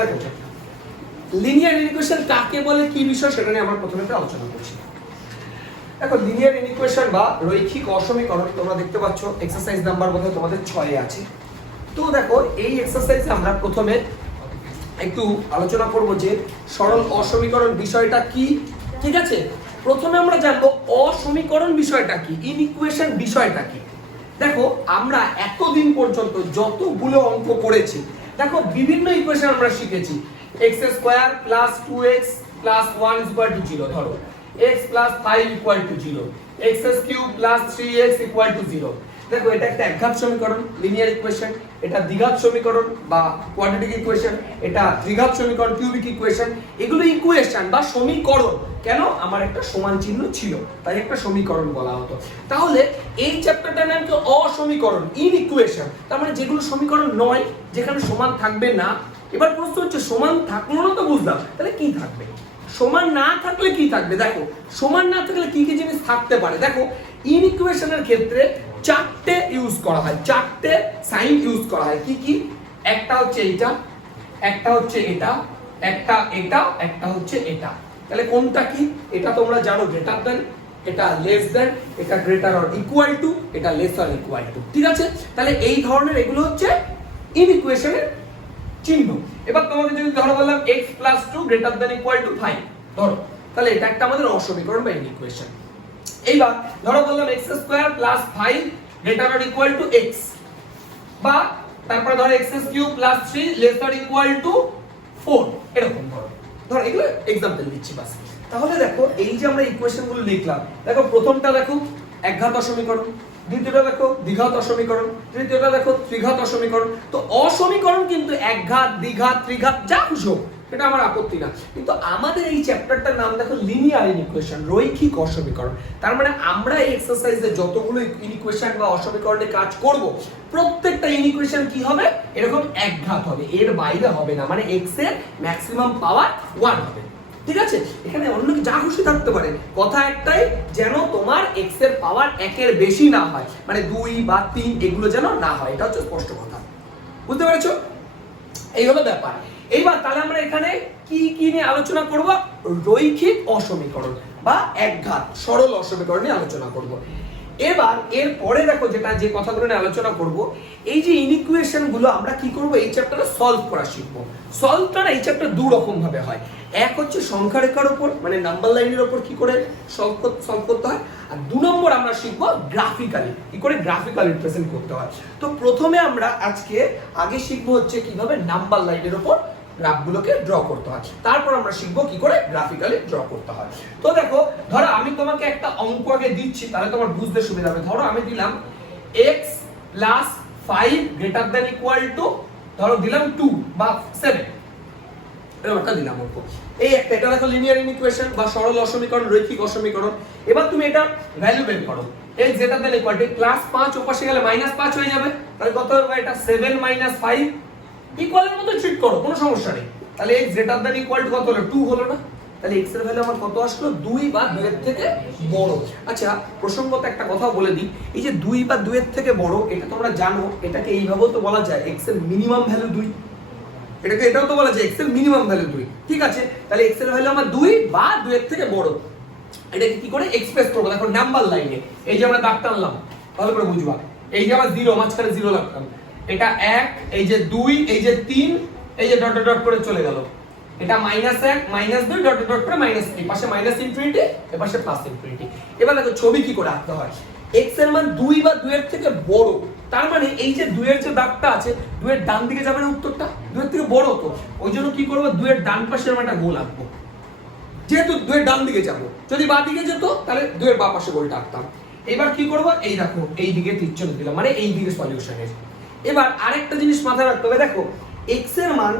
দেখো linear equation কাকে বলে, কি বিষয়, সেটা নিয়ে আমরা প্রথমে আলোচনা করছি। দেখো লিনিয়ার ইকুয়েশন বা রৈখিক অসমীকরণ তোমরা দেখতে পাচ্ছ এক্সারসাইজ নাম্বার বোধহয় তোমাদের 6 এ আছে। তো দেখো এই এক্সারসাইজে আমরা প্রথমে একটু আলোচনা করব যে সরল অসমীকরণ বিষয়টা কি। ঠিক আছে, প্রথমে আমরা জানবো অসমীকরণ বিষয়টা কি, ইনইকুয়েশন বিষয়টা কি। দেখো আমরা এতদিন পর্যন্ত যতগুলো অঙ্ক করেছি, দেখো বিভিন্ন ইকুয়েশন আমরা শিখেছি। x² + 2x + 1 = 0, ধরো x + 5 = 0, x³ + 3x = 0। দেখো এটা একটা একঘাত সমীকরণ লিনিয়ার ইকুয়েশন, এটা দ্বিঘাত সমীকরণ বা কোয়াড্রেটিক ইকুয়েশন, এটা ত্রিঘাত সমীকরণ কিউবিক ইকুয়েশন। এগুলো ইকুয়েশন বা সমীকরণ। কেন? আমার একটা সমান চিহ্ন ছিল তাই একটা সমীকরণ বলা হতো। তাহলে এই চ্যাপ্টারটার নাম কি? অসমীকরণ, ইনইকুয়েশন। তার মানে যেগুলো সমীকরণ নয়, যেখানে সমান থাকবে না। এবার প্রশ্ন হচ্ছে সমান থাকলো না তো বুঝলাম, তাহলে কি থাকবে? সমান না থাকলে কি থাকবে? দেখো সমান না থাকলে কি কি জিনিস থাকতে পারে। দেখো ইনইকুয়েশনের ক্ষেত্রে চারটে ইউজ করা হয়, চারটে সাইন ইউজ করা হয়। কি কি? একটা হচ্ছে এইটা, একটা হচ্ছে এটা, একটা এটা, একটা হচ্ছে এটা। তাহলে কোনটা কি? এটা তোমরা জানো গ্রেটার দ্যান, এটা লেস দ্যান, এটা গ্রেটার অর ইকুয়াল টু, এটা লেস অর ইকুয়াল টু। ঠিক আছে, তাহলে এই ধরনের এগুলো হচ্ছে ইনইকুয়েশনের চিহ্ন। এবার তোমাকে যদি ধরো বললাম x + 2 > 5, ধরো তাহলে এটা একটা আমাদের অসমীকরণ বা ইনইকুয়েশন। এইবার ধরো বললাম x² + 5 > x, বা তারপরে ধরো x³ + 3 <= 4, এরকম ধরো এগুলো एग्जांपल দিচ্ছি বাস। তাহলে দেখো এই যে আমরা ইকুয়েশন গুলো লিখলাম, দেখো প্রথমটা দেখো একঘাত অসমীকরণ, দ্বিতীয়টা দেখো দ্বিঘাত অসমীকরণ, তৃতীয়টা দেখো ত্রিঘাত অসমীকরণ। তো অসমীকরণ কিন্তু একঘাত, দ্বিঘাত, ত্রিঘাত যা খুশি হোক, এটা আমার আপত্তি না। কিন্তু আমাদের এই চ্যাপ্টারটার নাম দেখো লিনিয়ার ইনইকুয়েশন, রৈখিক অসমীকরণ। তার মানে আমরা এই এক্সারসাইজে যতগুলো ইনইকুয়েশন বা অসমীকরণে কাজ করব, প্রত্যেকটা ইনইকুয়েশন কি হবে? এরকম একঘাত হবে, এর বাইরে হবে না। মানে x এর ম্যাক্সিমাম পাওয়ার 1 হবে। ঠিক আছে, এখানে অন্য যা খুশি থাকতে পারে, কথা একটাই, যেন তোমার x এর পাওয়ার 1 এর বেশি না হয়, মানে 2 বা 3 এগুলো যেন না হয়। এটা হচ্ছে স্পষ্ট কথা, বুঝতে পেরেছো? এই হলো ব্যাপার। এইবার তাহলে আমরা এখানে কি কি নিয়ে আলোচনা করব? রৈখিক অসমীকরণ বা একঘাত সরল অসমীকরণ নিয়ে আলোচনা করব। এবার এর পরে দেখো যেটা যে কথাগুলো নিয়ে আলোচনা করব, এই যে ইনইকুয়েশন গুলো আমরা কি করব এই চ্যাপ্টারে সলভ করা শিখব। সলভটা এই চ্যাপ্টার দুই রকম ভাবে হয়। এক হচ্ছে সংখ্যা রেখার উপর, মানে নাম্বার লাইনের উপর কি করে সলভ করতে হয়, আর 2 নম্বর আমরা শিখব গ্রাফিক্যালি, কি করে গ্রাফিক্যালি রিপ্রেজেন্ট করতে হয়। তো প্রথমে আমরা আজকে আগে শিখব হচ্ছে কিভাবে নাম্বার লাইনের উপর গ্রাফগুলোকে ড্র করতে হয়, তারপর আমরা শিখবো কি করে গ্রাফিক্যালি ড্র করতে হয়। তো দেখো ধরো আমি তোমাকে একটা অঙ্ক আগে দিচ্ছি, তাহলে তোমার বুঝতে সুবিধা হবে। ধরো আমি দিলাম x + 5 > ধরো দিলাম 2 বা 7, এরকমটা দিলাম অঙ্ক। এই একটা, এটা দেখো লিনিয়ার ইনইকুয়েশন বা সরল অসমীকরণ, রৈখিক অসমীকরণ। এবার তুমি এটা ভ্যালু বের করো, x >5 ওপাশে গেলে -5 হয়ে যাবে, তাহলে কত হবে? এটা 7 - 5 ইকুয়ালের মতো ট্রিট করো, কোনো সমস্যা নেই। তাহলে x > কত হলো? 2 হলো না? তাহলে x এর ভ্যালু আমার কত আসলো? 2 বা 2 এর থেকে বড়। আচ্ছা প্রসঙ্গত একটা কথা বলে দিই, এই যে 2 বা 2 এর থেকে বড়, এটা তোমরা জানো এটাকে এইভাবেও তো বলা যায় x এর মিনিমাম ভ্যালু 2, এটাকে এটাও তো বলা যায় x এর মিনিমাম ভ্যালু 2। ঠিক আছে, তাহলে x এর ভ্যালু আমার 2 বা 2 এর থেকে বড়। এটাকে কি করে এক্সপ্রেস করব? দেখো নাম্বার লাইনে এই যে আমরা দাগ টানলাম, ভালো করে বুঝবা। এই যে আমরা 0 মাঝখানে 0 রাখলাম, এটা 1, এই যে 2, এই যে 3, এই যে ডট ডট করে চলে গেল। এটা -1 -2 ডট ডট করে -3, পাশে ∞, এর পাশে +∞। এবার দেখো ছবি কি করে আঁকতে হয়। x এর মান 2 বা 2 এর থেকে বড়, তার মানে এই যে 2 এর যে দাগটা আছে, 2 এর ডান দিকে যাবে না উত্তরটা, 2 এর থেকে বড় তো, ওই জন্য কি করব? 2 এর ডান পাশে আমরা একটা গোল আঁকবো। যেহেতু 2 এর ডান দিকে যাব, যদি বাঁ দিকে যেত তাহলে 2 এর বাঁ পাশে গোলটা আঁকতাম। এবার কি করব? এই দেখো এই দিকে তীরচিহ্ন দিলাম, মানে এই দিকে সলিউশনের। এবার আরেকটা জিনিস মাথায় রাখতে হবে, দেখো x এর মান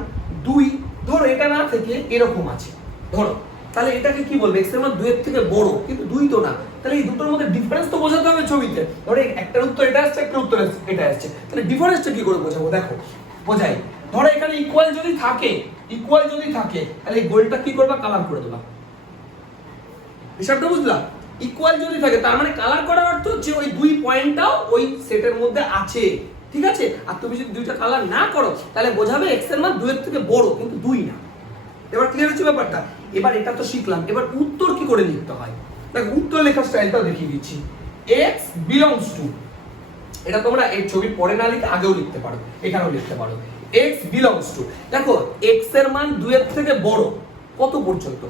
2, ধরো এটা না থেকে এরকম আছে ধরো, তাহলে এটাকে কি বলবো? x এর মান 2 এর থেকে বড়, কিন্তু 2 তো না। তাহলে এই দুটোর মধ্যে ডিফারেন্স তো বোঝাতে হবে ছবিতে। ধরো একটার উত্তর এটা আসছে, একটা উত্তর এটা আসছে, তাহলে ডিফারেন্সটা কি করে বোঝাবো? দেখো বোঝাই। ধরো এখানে ইকুয়াল যদি থাকে, তাহলে এই গোলটা কি করবা? কালার করে দেবা। হিসাবটা বুঝলা? ইকুয়াল যদি থাকে তার মানে কালার করার অর্থ হচ্ছে ওই 2 পয়েন্টটাও ওই সেটের মধ্যে আছে, ঠিক আছে? আর তুমি যদি দুইটা কালার না করো তাহলে বোঝাবে এক্স এর মান 2 এর থেকে বড় কিন্তু 2 না। এবার ক্লিয়ার হচ্ছে ব্যাপারটা? এবার এটা তো শিখলাম, এবার উত্তর কি করে লিখতে হয় দেখো উত্তর লেখার স্টাইলটাও দেখিয়ে দিচ্ছি। x belongs to, এটা তোমরা এই ছবির পরে না লিখে আগেও লিখতে পারো, এখানেও লিখতে পারো। x belongs to, দেখো x এর মান 2 এর থেকে বড় কত পর্যন্ত?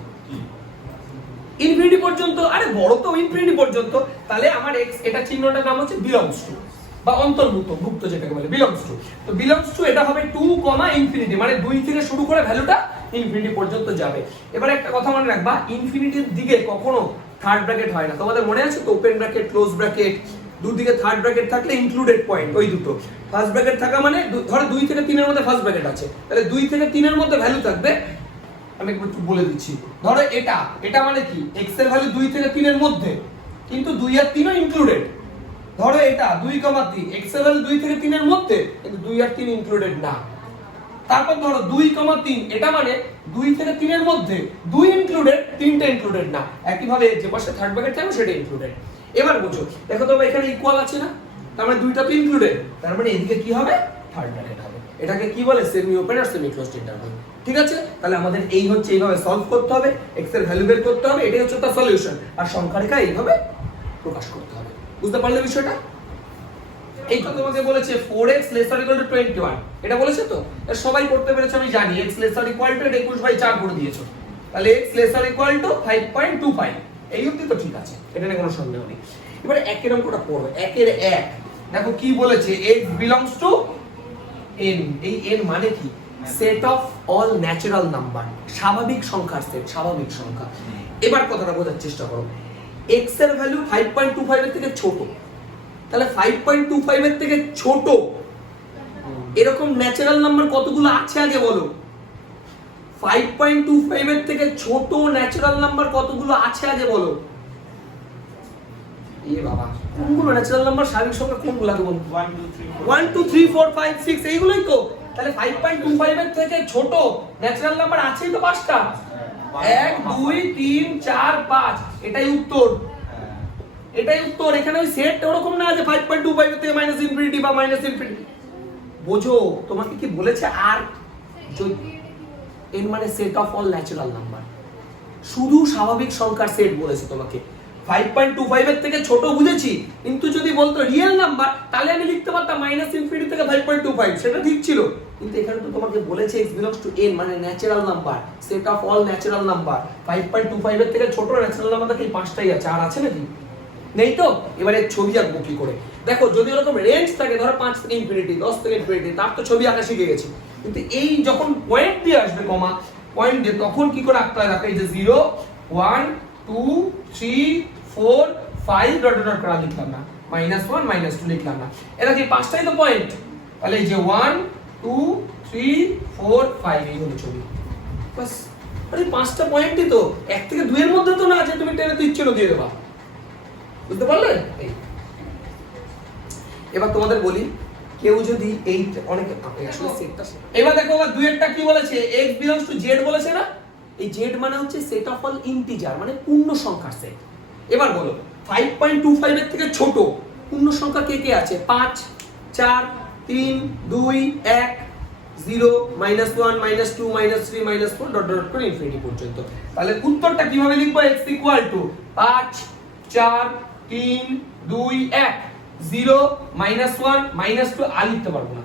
ইনফিনিটি পর্যন্ত। আরে বড় তো ইনফিনিটি পর্যন্ত, তাহলে আমার x এটা চিহ্নটার নাম হচ্ছে belongs to বা অন্তর্ভুক্ত, ভুক্ত যেটাকে বলে belongs to। তো belongs to এটা হবে 2, ইনফিনিটি, মানে 2 থেকে শুরু করে ভ্যালুটা ইনফিনিটি পর্যন্ত যাবে। এবারে একটা কথা মনে রাখবা, ইনফিনিটির দিকে কখনো থার্ড ব্র্যাকেট হয় না। তোমাদের মনে আছে তো ওপেন ব্র্যাকেট, ক্লোজ ব্র্যাকেট, দুদিকে থার্ড ব্র্যাকেট থাকলে ইনক্লুডেড পয়েন্ট ওই দুটো। ফার্স্ট ব্র্যাকেট থাকা মানে ধরো 2 থেকে 3 এর মধ্যে ফার্স্ট ব্র্যাকেট আছে, তাহলে 2 থেকে 3 এর মধ্যে ভ্যালু থাকবে। আমি একটু বলে দিচ্ছি, ধরো এটা মানে কি x এর ভ্যালু 2 থেকে 3 এর মধ্যে, কিন্তু 2 আর 3 ও ইনক্লুডেড। ধরো এটা 2, 3 x এর ভ্যালু 2 থেকে 3 এর মধ্যে, কিন্তু 2 আর 3 ইনক্লুডেড না। তারপর ধরো 2, 3, এটা মানে 2 থেকে 3 এর মধ্যে 2 ইনক্লুডেড, 3টা ইনক্লুডেড না। একই ভাবে যে পাশে থার্ড ব্র্যাকেট থাকবে সেটা ইনক্লুডেড। এবার বুঝো, দেখো তো এখানে ইকুয়াল আছে না, তার মানে দুইটা তো ইনক্লুডেড, তার মানে এদিকে কি হবে? থার্ড ব্র্যাকেট হবে। এটাকে কি বলে? সেমি ওপেন আর সেমি ক্লোজড ইন্টারভ্যাল। ঠিক আছে? তাহলে আমাদের এই হচ্ছে এইভাবে সলভ করতে হবে, x এর ভ্যালু বের করতে হবে, এটাই হচ্ছে তার সলিউশন। আর সংখ্যা রেখা এইভাবে প্রকাশ করতে হবে। বুঝতে পারলে বিষয়টা? এইটা তোমাকে বলেছে 4x lesser equal to 21, এটা বলেছে তো, এটা সবাই করতে পেরেছে আমি জানি। x lesser equal to 21/4 করে দিয়েছো, তাহলে x lesser equal to 5.25, এই অবধি তো ঠিক আছে, এটা নিয়ে কোনো সন্দেহ নেই। এবারে একের অঙ্কটা পড়ো, একের 1 দেখো কি বলেছে, x belongs to n। এই n মানে কি? Set of all natural number, স্বাভাবিক সংখ্যার সেট, স্বাভাবিক সংখ্যা। এবার কথাটা বোঝার চেষ্টা করো, x এর ভ্যালু 5.25 এর থেকে ছোট, তাহলে 5.25 এর থেকে ছোট এরকম ন্যাচারাল নাম্বার কতগুলো আছে আগে বলো? 5.25 এর থেকে ছোট ন্যাচারাল নাম্বার কতগুলো আছে আগে বলো? এই বাবা, কোনগুলো ন্যাচারাল নাম্বার? স্বাভাবিক সংখ্যা কোনগুলো আগে বলো? 1 2 3 4 5 6, এইগুলোই তো। তাহলে 5.25 এর থেকে ছোট ন্যাচারাল নাম্বার আছেই তো 5টা, 1 2 3 4 5, এটাই উত্তর। এটাই উত্তর। এখানে ওই সেট ওরকম না যে 5.25 এর থেকে মাইনাস ইনফিনিটি বা মাইনাস ইনফিনিটি। বোঝো, তোমাকে কি বলেছে? আর এর মানে set of all natural number, শুধু স্বাভাবিক সংখ্যার সেট বলেছে তোমাকে। 5.25 এর থেকে ছোট বুঝেছি, কিন্তু যদি বলতো রিয়েল নাম্বার তাহলে আমি লিখতে পারতাম মাইনাস ইনফিনিটি থেকে 5.25, সেটা ঠিক ছিল। কিন্তু এখানে তো তোমাকে বলেছে x belongs to n, মানে natural number, set of all natural number. 5.25 এর থেকে ছোট ন্যাচারাল নাম্বার দেখি 5টাই আছে, আর আছে নাকি? নেই তো। এবারে ছবি আঁকবো কি করে? দেখো যদি এরকম রেঞ্জ থাকে, ধরো 5 থেকে ইনফিনিটি, 10 থেকে ইনফিনিটি, তার তো ছবি আঁকা শিখে গেছি। কিন্তু এই যখন পয়েন্ট দিয়ে আসবে, কমা পয়েন্ট দিয়ে, তখন কি করে আঁকতে হয়? দেখো এই যে 0 1 2 3 4 5 ডট ডট করে লিখলাম না, -1 -2 লিখলাম না, এটা কি 5টাই তো পয়েন্ট। তাহলে এই যে 1 2 3 4 5, এই হলো ছবি। বাস, আরে 5টা পয়েন্টই তো, 1 থেকে 2 এর মধ্যে তো না আছে, তুমি টেনে তো ইচ্ছেও দিয়ে দেবা। বুঝতে পারলে? এবার তোমাদের বলি, কেউ যদি এই অনেক আসলে সেটটা, এবার দেখো আবার দুইয়েরটা কি বলেছে? x belongs to z বলেছে না? এই z মানে হচ্ছে সেট অফ অল ইন্টিজার, মানে পূর্ণ সংখ্যার সেট। এবার বলো 5.25 এর থেকে ছোট পূর্ণ সংখ্যা কে কে আছে? 5 4 3 2 1 0 -1 -2 -3 -4 ডট ডট করে ইনফিনিটি পর্যন্ত। তাহলে উত্তরটা কিভাবে লিখবো? x ইকুয়াল টু 5 4 3 2 1 0 -1 -2, আর লিখতে পারবো না।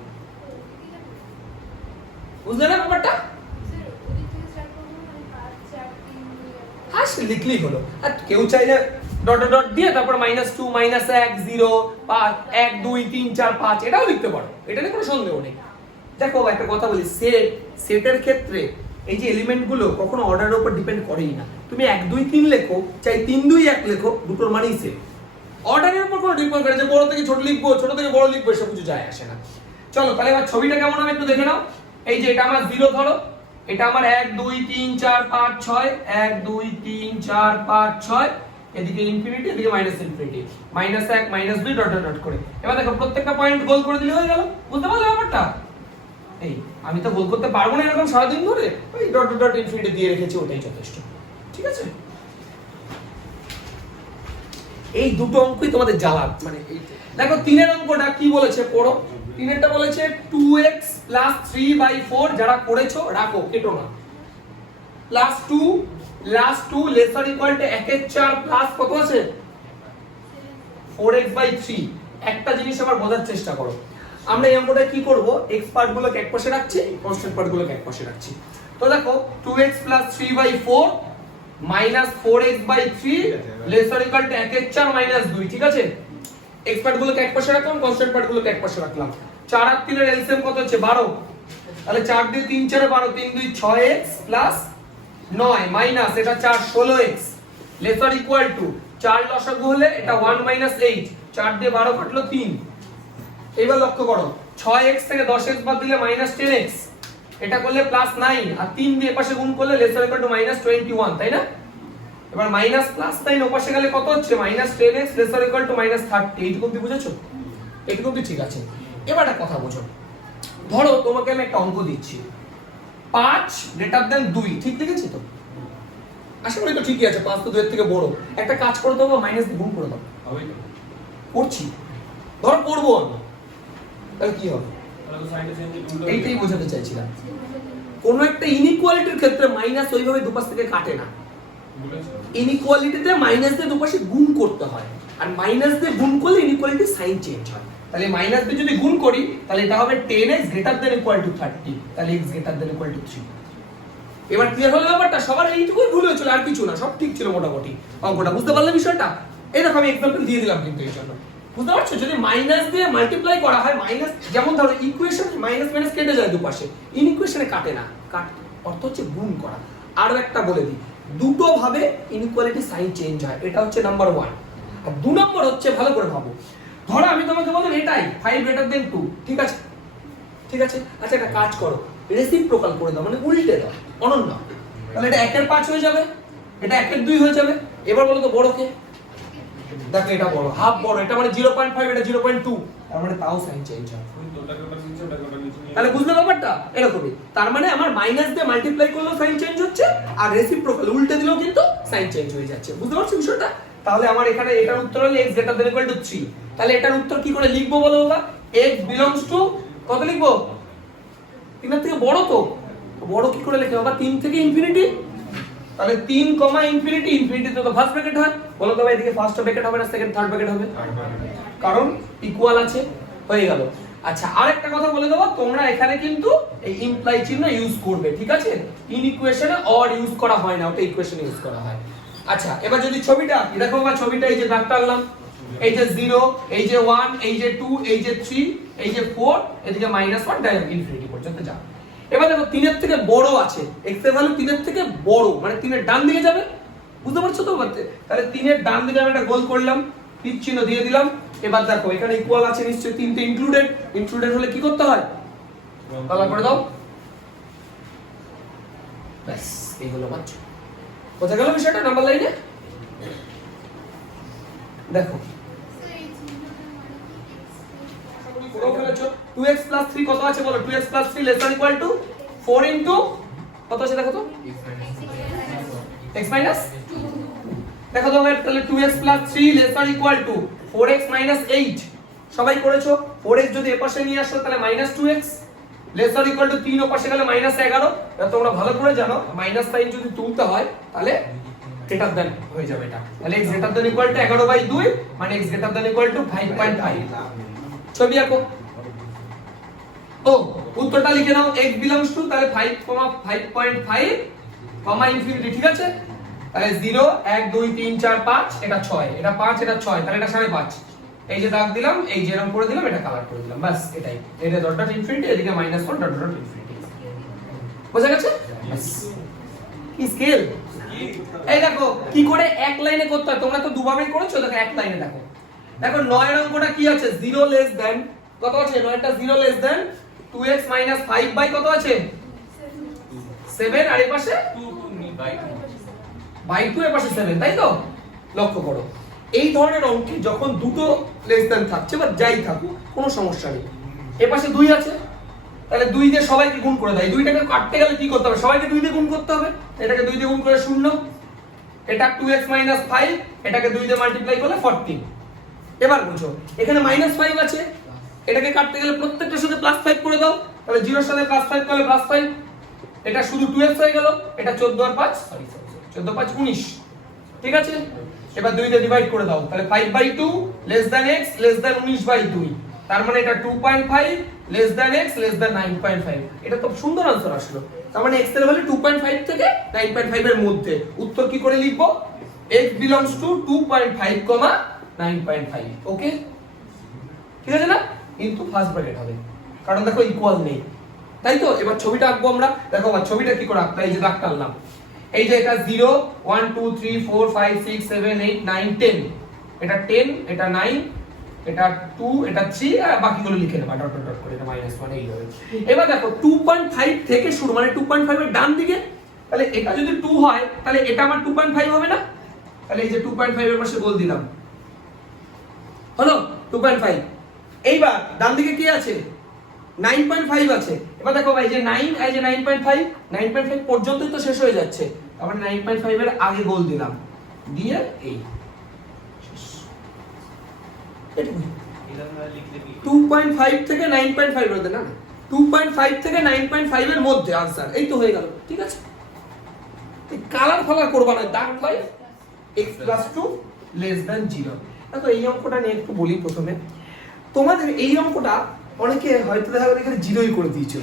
বুঝলে না ব্যাপারটা? হ্যাঁ, লিখলেই হলো। আর কেউ চাইলে ডট ডট দিয়ে তারপর -2 -1 0 5 1 2 3 4 5 এটাও লিখতে পারো, এটা নিয়ে কোনো সন্দেহ নেই। দেখো একটা কথা বলি, সেটের ক্ষেত্রে এই যে এলিমেন্ট গুলো কখনো অর্ডারের উপর ডিপেন্ড করেই না। তুমি 1 2 3 লেখো, চাই 3 2 1 লেখো, দুটোর মানেই সেট। অর্ডারের উপর কোনো ডিপেন্ড করে যে বড় থেকে ছোট লিখবো, ছোট থেকে বড় লিখবো, এসব কিছু যায় আসে না। চলো তাহলে এবার ছবিটা কেমন হবে একটু দেখে নাও। এই যে এটা আমার 0 ধরো, এটা আমার 1 2 3 4 5 6, 1 2 3 4 5 6, এদিকে ইনফিনিটি, এদিকে মাইনাস ইনফিনিটি, -1 -2 ডট ডট করে। এবার দেখো প্রত্যেকটা পয়েন্ট গোল করে দিলে হয়ে গেল। বুঝতে পারলে ব্যাপারটা? এই আমি তো গোল করতে পারবো না এরকম সারাদিন ধরে, ওই ডট ডট ইনফিনিটি দিয়ে রেখেছি, ওটাই যথেষ্ট। ঠিক আছে? এই দুটো অঙ্কই তোমাদের জ্বালা, মানে এই দেখো 3 এর অঙ্কটা কি বলেছে পড়ো। তিনেরটা বলেছে 2x + 3/4 যারা করেছো রাখো কেটো না +2 +2 লেসার ইকুয়াল টু 1 এর 4 প্লাস কত আছে 4x/3 একটা জিনিস আবার বোঝার চেষ্টা করো আমরা এই অঙ্কটা কি করব x পার্ট গুলোকে এক পাশে রাখছি কনস্ট্যান্ট পার্ট গুলোকে এক পাশে রাখছি তো দেখো 2x + 3/4 -4x/3 laser equal to 1 এর 4 -2 ঠিক আছে x পার্ট গুলোকে এক পাশে রাখলাম কনস্ট্যান্ট পার্ট গুলোকে এক পাশে রাখলাম 4 আর 3 এর এলসিএম কত হচ্ছে 12 তাহলে 4 দিয়ে 3 4 12 3 2 6x প্লাস 9 মাইনাস এটা 4 16x লেসার ইকুয়াল টু 4 লসাগু হলে এটা 1 8 4 দিয়ে 12 কাটলো 3 এবার লক্ষ্য করো 6x থেকে 10x বাদ দিলে -10x এটা করলে +9 আর 3 দিয়ে পাশে গুণ করলে লেসার ইকুয়াল টু -21 তাই না এবার মাইনাস প্লাস সাইন ওপাশে গেলে কত হচ্ছে -10x লেসার ইকুয়াল টু -30 এইটুকু কি বুঝেছো এইটুকু কি ঠিক আছে এবার একটা কথা বুঝো ধরো তোমাকে আমি একটা অঙ্ক দিচ্ছি 5 গ্রেটার দ্যান 2 ঠিক লিখেছি তো আশা করি তো ঠিকই আছে 5 তো 2 এর থেকে বড় একটা কাজ করে দাও মাইনাস দিয়ে গুণ করে দাও হবে তো করছি ধর করব না তাহলে কি হবে তাহলে তো সাইনটা চেঞ্জ উল্টো এইটাই বোঝাতে চাইছিলাম কোন একটা ইনইকুয়ালিটির ক্ষেত্রে মাইনাস ওইভাবে দুপাশ থেকে কাটে না বলেছো ইনইকুয়ালিটিতে মাইনাস দিয়ে দুপাশে গুণ করতে হয় আর মাইনাস দিয়ে গুণ করলে ইনইকুয়ালিটি সাইন চেঞ্জ হয় তাহলে মাইনাস দিয়ে যদি গুণ করি তাহলে এটা হবে 10x greater than equal two 30 তাহলে x greater than equal two 3 এবার ক্লিয়ার হলো ব্যাপারটা সবার এইটুকুই ভুল হয়েছিল আর কিছু না সব ঠিক ছিল মোটামুটি অঙ্কটা বুঝতে পারলে বিষয়টা এই দেখো আমি एग्जांपल দিয়ে দিলাম কিন্তু এই জন্য বুঝতে পারছো যদি মাইনাস দিয়ে মাল্টিপ্লাই করা হয় মাইনাস যেমন ধরো ইকুয়েশন মাইনাস মাইনাস কেটে যায় দুপাশে ইনইকুয়েশনে কাটে না কাট অর্থ হচ্ছে গুণ করা আরো একটা বলে দিই দুটো ভাবে ইনইকুয়ালিটি সাইন চেঞ্জ হয় এটা হচ্ছে নাম্বার 1 আর 2 নম্বর হচ্ছে ভালো করে ভাবো ধরো আমি তোমাকে বললাম এটাই 5 গ্রেটার দ্যান 2 ঠিক আছে আচ্ছা একটা কাজ করো রেসিপ্রোকাল করে দাও মানে উল্টে দাও অনন্য তাহলে এটা 1 এর 5 হয়ে যাবে এটা 1 এর 2 হয়ে যাবে এবার বলো তো বড় কে দেখো এটা বড় হাফ বড় এটা মানে 0.5 এটা 0.2 তার মানে তাও সাইন চেঞ্জ হয় ওটাকে ওটা নিচে ওটাকে ওটা নিচে নিয়ে তাহলে বুঝলে ব্যাপারটা এরকমই তার মানে আমার মাইনাস দিয়ে মাল্টিপ্লাই করলেও সাইন চেঞ্জ হচ্ছে আর রেসিপ্রোকাল উল্টে দিলেও কিন্তু সাইন চেঞ্জ হয়ে যাচ্ছে বুঝতে পারছো বিষয়টা তাহলে আমার এখানে এটার উত্তর হলো x greater than equal two 3 তাহলে এটার উত্তর কি করে লিখবো বলো বাবা x বিলংস টু কত লিখবো 3 এর থেকে বড় তো বড় কি করে লিখবো বাবা 3 থেকে ইনফিনিটি তাহলে 3, ইনফিনিটি ইনফিনিটিতে তো ফার্স্ট ব্র্যাকেট হয় বলো তো ভাই এদিকে ফার্স্ট ব্র্যাকেট হবে না সেকেন্ড থার্ড ব্র্যাকেট হবে কারণ ইকুয়াল আছে হয়ে গেল আচ্ছা আরেকটা কথা বলে দেবো তোমরা এখানে কিন্তু এই ইমপ্লাই চিহ্ন ইউজ করবে ঠিক আছে ইন ইকুয়েশনে অর ইউজ করা হয় না ওটা ইকুয়েশনে ইউজ করা হয় আচ্ছা এবার যদি ছবিটা আঁকি দেখো বাবা ছবিটা এই যে দাগ টানলাম এই যে 0 এই যে 1 এই যে 2 এই যে 3 এই যে 4 এদিকে -1 ডাইরেক্ট ইনফিনিটি পর্যন্ত যাবে এবার দেখো 3 এর থেকে বড় আছে x এর ভ্যালু 3 এর থেকে বড় মানে 3 এর ডান দিকে যাবে বুঝতে পারছো তো তাহলে 3 এর ডান দিকে আমি একটা গোল করলাম তীর চিহ্ন দিয়ে দিলাম এবার দেখো এখানে ইকুয়াল আছে নিশ্চয়ই 3 তে ইনক্লুডেড হলে কি করতে হয় কালার করে দাও ব্যাস এই হলো বাচ্চা কোথায় গেল বিষয়টা নাম্বার লাইনে দেখো 2x 3 কত আছে বলো 2x 3 less than equal two 4 into কত আছে দেখো তো x মাইনাস 2 দেখো তো তাহলে 2x 3 less than equal two 4x 8 সবাই করেছো 4x যদি এপাশে নিয়ে আসো তাহলে -2x less than equal two 3 ওপাশে গেলে -11 এটা তোমরা ভালো করে জানো মাইনাস সাইন যদি তুলতে হয় তাহলে গ্রেটার দ্যান হয়ে যাবে এটা তাহলে x greater than equal two 11/2 মানে x greater than equal two 5.5 ছবি আঁকো ও উত্তরটা লিখে নাও x বিলংস টু তাহলে 5.5 ইনফিনিটি ঠিক আছে তাহলে 0 1 2 3 4 5 এটা 6 এটা 5 এটা 6 তাহলে এটা 5.5 এই যে দাগ দিলাম এই যে এরকম করে দিলাম এটা কালার করে দিলাম বাস এটাই এটা ডট ডট ইনফিনিটি এদিকে -1 ডট ডট ইনফিনিটি বোঝা গেছে কি স্কেল এই দেখো কি করে এক লাইনে করতে হয় তোমরা তো দুভাবেই করেছো দেখো এক লাইনে দেখো 9 এর অঙ্কটা কি আছে 0 লেস দেন কত আছে 9টা 0 লেস দেন 2x 5 বাই কত আছে 7 আর এই পাশে 2 বাই 2 বাই 2 এর পাশে 7 তাই তো লক্ষ্য করো এই ধরনের অঙ্কে যখন দুটো লেস দেন থাকছে বা যাই থাকুক কোনো সমস্যা নেই এই পাশে 2 আছে তাহলে 2 দিয়ে সবাইকে গুণ করে দাও 2টাকে কাটতে গেলে কি করতে হবে সবাইকে 2 দিয়ে গুণ করতে হবে এটাকে 2 দিয়ে গুণ করে 0 এটা 2x 5 এটাকে 2 দিয়ে মাল্টিপ্লাই করলে 14 এবার বুঝো এখানে -5 আছে এটাকে কাটতে গেলে প্রত্যেকটার সাথে +5 করে দাও, তাহলে 0 এর সাথে +5 করলে +5, এটা শুধু 2x হয়ে গেল, এটা 14 আর 5 সরি 14 5 19, ঠিক আছে। এবার 2 দিয়ে ডিভাইড করে দাও, তাহলে 5/2 less than x less than 19/2, তার মানে এটা 2.5 less than x less than 9.5। এটা তো সুন্দর আনসার আসলো। তার মানে x এর ভ্যালু 2.5 থেকে 9.5 এর মধ্যে। উত্তর কি করে লিখবো? x belongs to 2.5, 9.5। ওকে, ঠিক আছে না? কিন্তু ফার্স্ট ব্র্যাকেট হবে, কারণ দেখো ইকুয়াল নেই, তাই তো। এবার ছবিটা আঁকবো আমরা। দেখো আবার ছবিটা কি করে আঁকতে হয়, এই যে দাগ টানলাম, এই যে এটা 0 1 2 3 4 5 6 7 8 9 10, এটা 10, এটা 9, এটা 2, এটা 3, আর বাকিগুলো লিখে নেবা ডট ডট ডট করে, এটা -1 এই হবে। এবার দেখো 2.5 থেকে শুরু, মানে 2.5 এর ডান দিকে, তাহলে এটা যদি 2 হয় তাহলে এটা আমার 2.5 হবে না? তাহলে এই যে 2.5 এর পাশে গোল দিলাম, হলো 2.5। এইবার ডান দিকে কি আছে? 9.5 আছে। এবার দেখো ভাই যে 9, এই যে 9.5 পর্যন্তই তো শেষ হয়ে যাচ্ছে, তার মানে 9.5 এর আগে গোল দিলাম, দিয়ে এই এটুকুই। 2.5 থেকে 9.5 এর মধ্যে, না 2.5 থেকে 9.5 এর মধ্যে आंसर, এই তো হয়ে গেল, ঠিক আছে। এই কালার ফালার করবা না, দাগ ভাই x + 2 লেস দ্যান 0। দেখো এই অঙ্কটা নিয়ে একটু বলি প্রথমে। তোমাদের এই অঙ্কটা অনেকে হয়তো দেখা গেল এখানে 0ই করে দিয়েছো,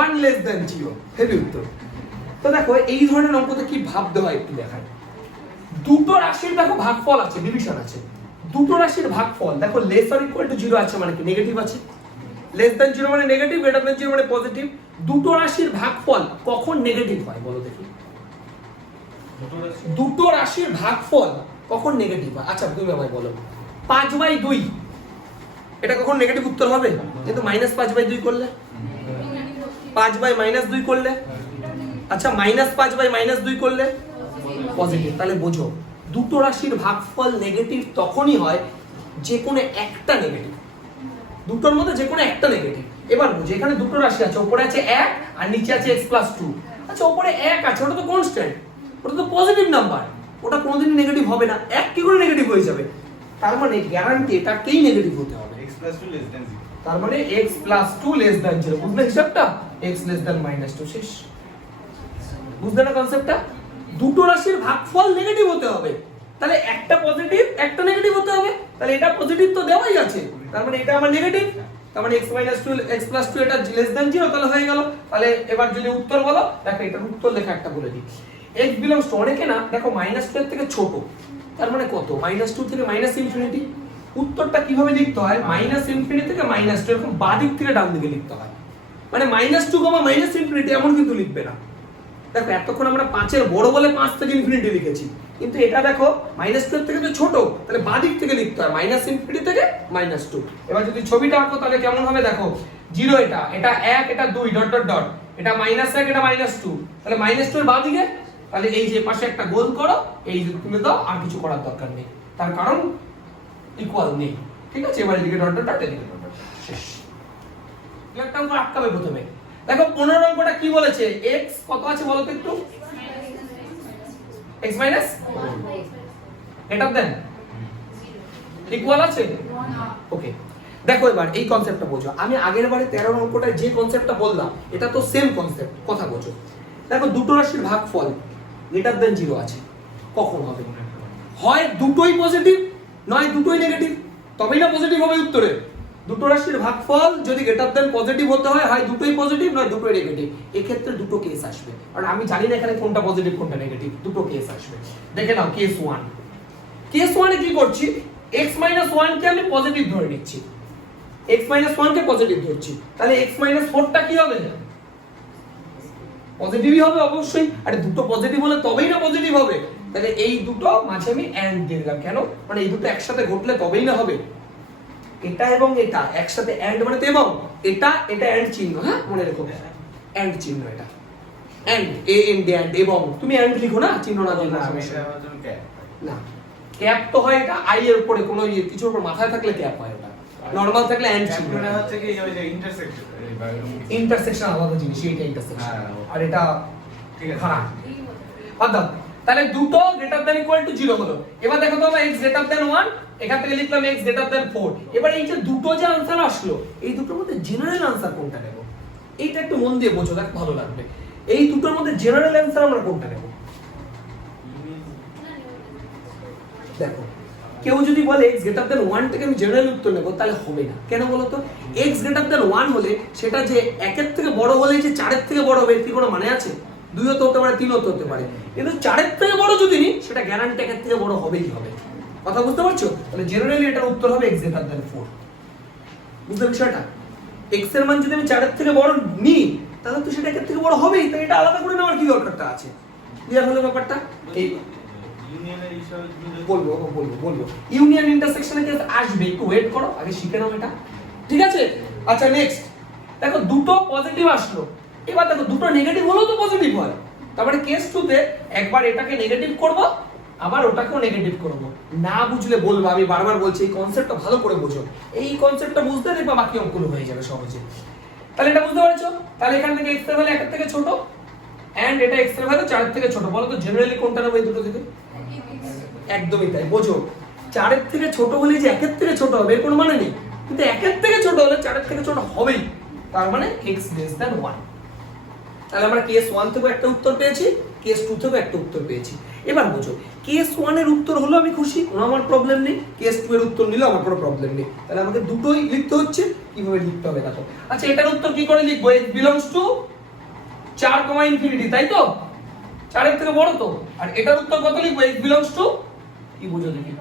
1 লেস দ্যান 0, হেভি উত্তর। তো দেখো এই ধরনের অঙ্কতে কি ভাবতে হয় একটু দেখাই। দুটো রাশির দেখো ভাগফল আছে, ডিভিশন আছে। দুটো রাশির ভাগফল দেখো লেস অর ইকুয়াল টু 0 আছে মানে কি নেগেটিভ আছে, লেস দ্যান 0 মানে নেগেটিভ, গ্রেটার দ্যান 0 মানে পজিটিভ। দুটো রাশির ভাগফল কখন নেগেটিভ হয় বলো দেখি? দুটো রাশির ভাগফল কখন নেগেটিভ হয়? আচ্ছা তুমি আমায় বলো। 5/2 এটা কখন নেগেটিভ উত্তর হবে? কিন্তু -5/2 করলে, 5/-2 করলে, আচ্ছা -5/-2 করলে পজিটিভ। তাহলে বোঝো দুটো রাশির ভাগফল নেগেটিভ তখনই হয় যে কোনো একটা নেগেটিভ, দুটোর মধ্যে যে কোনো একটা নেগেটিভ। এবার বুঝো এখানে দুটো রাশি আছে, উপরে আছে 1 আর নিচে আছে x + 2। আচ্ছা উপরে 1 আছে, ওটা তো কনস্ট্যান্ট, ওটা তো পজিটিভ নাম্বার, ওটা কোনোদিনই নেগেটিভ হবে না। 1 কি করে নেগেটিভ হয়ে যাবে? তার মানে গ্যারান্টি এটাকেই নেগেটিভ হতে হবে, x + 2 less than 0। তার মানে x + 2 লেস দ্যান 0। বুঝলে হিসাবটা? x লেস দ্যান -2 শেষ। বুঝলে না কনসেপ্টটা? দুটো রাশির ভাগফল নেগেটিভ হতে হবে, তাহলে একটা পজিটিভ একটা নেগেটিভ হতে হবে। তাহলে এটা পজিটিভ তো দেওয়াই আছে, তার মানে এটা আমার নেগেটিভ, তার মানে x + 2 এটা লেস দ্যান 0, তাহলে হয়ে গেল। তাহলে এবার যদি উত্তর বলো, দেখো এটার উত্তর লেখা একটা বলে দিই। x বিলংস টু, অনেকে না দেখো -2 থেকে ছোট, তার মানে কত? -2 থেকে -∞। উত্তরটা কিভাবে লিখতে হয়? -∞ থেকে -2, এরকম বাঁ দিক থেকে ডান দিকে লিখতে হয়। মানে -2, -∞ এমন কিন্তু লিখবে না। দেখো এতক্ষণ আমরা 5 এর বড় বলে 5 থেকে ইনফিনিটি লিখেছি, কিন্তু এটা দেখো -2 থেকে তো ছোট, তাহলে বাঁ দিক থেকে লিখতে হয় -∞ থেকে -2। এবার যদি ছবিটা আঁকো তাহলে কেমন হবে দেখো, 0 এটা, এটা 1, এটা 2 ডট ডট ডট, এটা -1, এটা -2, তাহলে -2 এর বাঁ দিকে, তাহলে এই যে পাশে একটা গোল করো, এই যে তুলে দাও, আর কিছু করার দরকার নেই, তার কারণ ইকুয়াল নেই, ঠিক আছে। এবার এদিকে ডট ডট ডট, এদিকে ডট ডট, শেষ। একটা অঙ্ক আটকাবে প্রথমে। দেখো 15 অঙ্কটা কি বলেছে? x কত আছে বলো তো একটু? x মাইনাস এটা দেন ইকুয়াল আছে, ওকে। দেখো এবার এই কনসেপ্টটা বোঝো। আমি আগের বারে 13 অঙ্কটা যে কনসেপ্টটা বললাম এটা তো সেম কনসেপ্ট, কথা বোঝো। দেখো দুটো রাশির ভাগফল গ্রেটার দ্যান 0 আছে, কখন হবে? হয় দুটোই পজিটিভ, নয় দুটোই নেগেটিভ, তবেই না পজিটিভ হবে উত্তরে। দুটো রাশির ভাগফল যদি গ্রেটার দ্যান পজিটিভ হতে হয়, হয় দুটোই পজিটিভ নয় দুটোই নেগেটিভ। এই ক্ষেত্রে দুটো কেস আসবে, কারণ আমি জানি না এখানে কোনটা পজিটিভ কোনটা নেগেটিভ, দুটো কেস আসবে। দেখে নাও কেস 1। কেস 1 এ কি করছি? x - 1 কে আমি পজিটিভ ধরে নিচ্ছি, x - 1 কে পজিটিভ ধরছি, তাহলে x - 4 টা কি হবে? পজিটিভই হবে অবশ্যই। আরে দুটো পজিটিভ হলে তবেই না পজিটিভ হবে, তাহলে এই দুটো মাঝে আমি এন্ড দিয়ে দিলাম। কেন? মানে এই দুটো একসাথে ঘটলে তবেই না হবে। এটা এবং এটা একসাথে এন্ড মানে তো এবং, এটা এটা এন্ড চিহ্ন, হ্যাঁ মনে রেখো, এন্ড চিহ্ন এটা, এন্ড এ এন্ড এন্ড, এবং তুমি এন্ড লিখো না, চিহ্ন না দিলে না। ক্যাপ তো হয় এটা আই এর উপরে, কোনো কিছুর উপর মাথায় থাকলে ক্যাপ হয়, ওটা নরমাল থাকলে এন্ড চিহ্ন। এটা হচ্ছে কি ওই যে ইন্টারসেকশন, ইন্টারসেকশন আলাদা জিনিস, এইটা ইন্টারসেকশন, আর এটা ঠিক আছে। হ্যাঁ বাদ দাও। তাহলে দুটো গ্রেটার দ্যান ইকুয়াল টু 0 হলো। এবার দেখো তো x গ্রেটার দ্যান 1, এখান থেকে লিখলাম x গ্রেটার দ্যান 4। এবার এই যে দুটো যে आंसर আসলো, এই দুটোর মধ্যে জেনারেল आंसर কোনটা নেব? এইটা একটু মন দিয়ে বোঝো, দেখ ভালো লাগবে। এই দুটোর মধ্যে জেনারেল आंसर আমরা কোনটা নেব? দেখো, কেউ যদি বলে x গ্রেটার দ্যান 1 থেকে আমি জেনারেল উত্তর নেব, তাহলে হবে না। কেন বলো তো? x গ্রেটার দ্যান 1 হলে সেটা যে 1 এর থেকে বড় হলে যে 4 এর থেকে বড় হবে, এর কি কোনো মানে আছে? 2 হতে হতে পারে, 3 হতে হতে পারে, কিন্তু 4 এর থেকে বড় যদি নি, সেটা গ্যারান্টি 1 এর থেকে বড় হবেই হবে। কথা বুঝতে পারছো? তাহলে জেনারেলি এটার উত্তর হবে x গ্রেটার দ্যান 4। বুঝতে বিষয়টা? x এর মান যদি আমি 4 এর থেকে বড় নি, তাহলে তো সেটা 1 এর থেকে বড় হবেই, তাই এটা আলাদা করে নেওয়ার কি দরকারটা আছে? ক্লিয়ার হলো ব্যাপারটা? এই ইউনিয়নের হিসাবে বলবো ইউনিয়ন ইন্টারসেকশনে কেস আসবে, একটু ওয়েট করো, আগে শিখে নাও এটা। ঠিক আছে? আচ্ছা নেক্সট দেখো, দুটো পজিটিভ আসলো। এবার দেখো দুটো নেগেটিভ হলেও তো পজিটিভ হয়। তারপরে কেস 2 তে একবার এটাকে নেগেটিভ করব, আবার ওটাকেও নেগেটিভ করব। না বুঝলে বলবো, আমি বারবার বলছি এই কনসেপ্টটা ভালো করে বোঝো। এই কনসেপ্টটা বুঝতে দেখবা বাকি অঙ্কগুলো হয়ে যাবে সহজে। তাহলে এটা বুঝতে পারছো? তাহলে এখান থেকে x এর ভ্যালু 1 এর থেকে ছোট এন্ড এটা x এর ভ্যালু 4 এর থেকে ছোট। বলো তো জেনারেলি কোনটা নেব এই দুটো থেকে? একদমই তাই। বোঝো, 4 এর থেকে ছোট হলে যে 1 এর থেকে ছোট হবে এর কোনো মানে নেই, কিন্তু 1 এর থেকে ছোট হলে 4 এর থেকে ছোট হবেই। তার মানে x less than 1। তাহলে আমরা কেস 1 থেকেও একটা উত্তর পেয়েছি, কেস 2 থেকেও একটা উত্তর পেয়েছি। এবার বোঝো, কেস 1 এর উত্তর হলো আমি খুশি, কোনো আমার প্রবলেম নেই। কেস 2 এর উত্তর নিলে আমার কোনো প্রবলেম নেই। তাহলে আমাকে দুটোই লিখতে হচ্ছে। কিভাবে লিখতে হবে দেখো। আচ্ছা, এটার উত্তর কি করে লিখবো? x belongs to 4, ইনফিনিটি, তাই তো? 4 এর থেকে বড় তো। আর এটার উত্তর কত লিখবো? x belongs to কি বুঝো দেখি,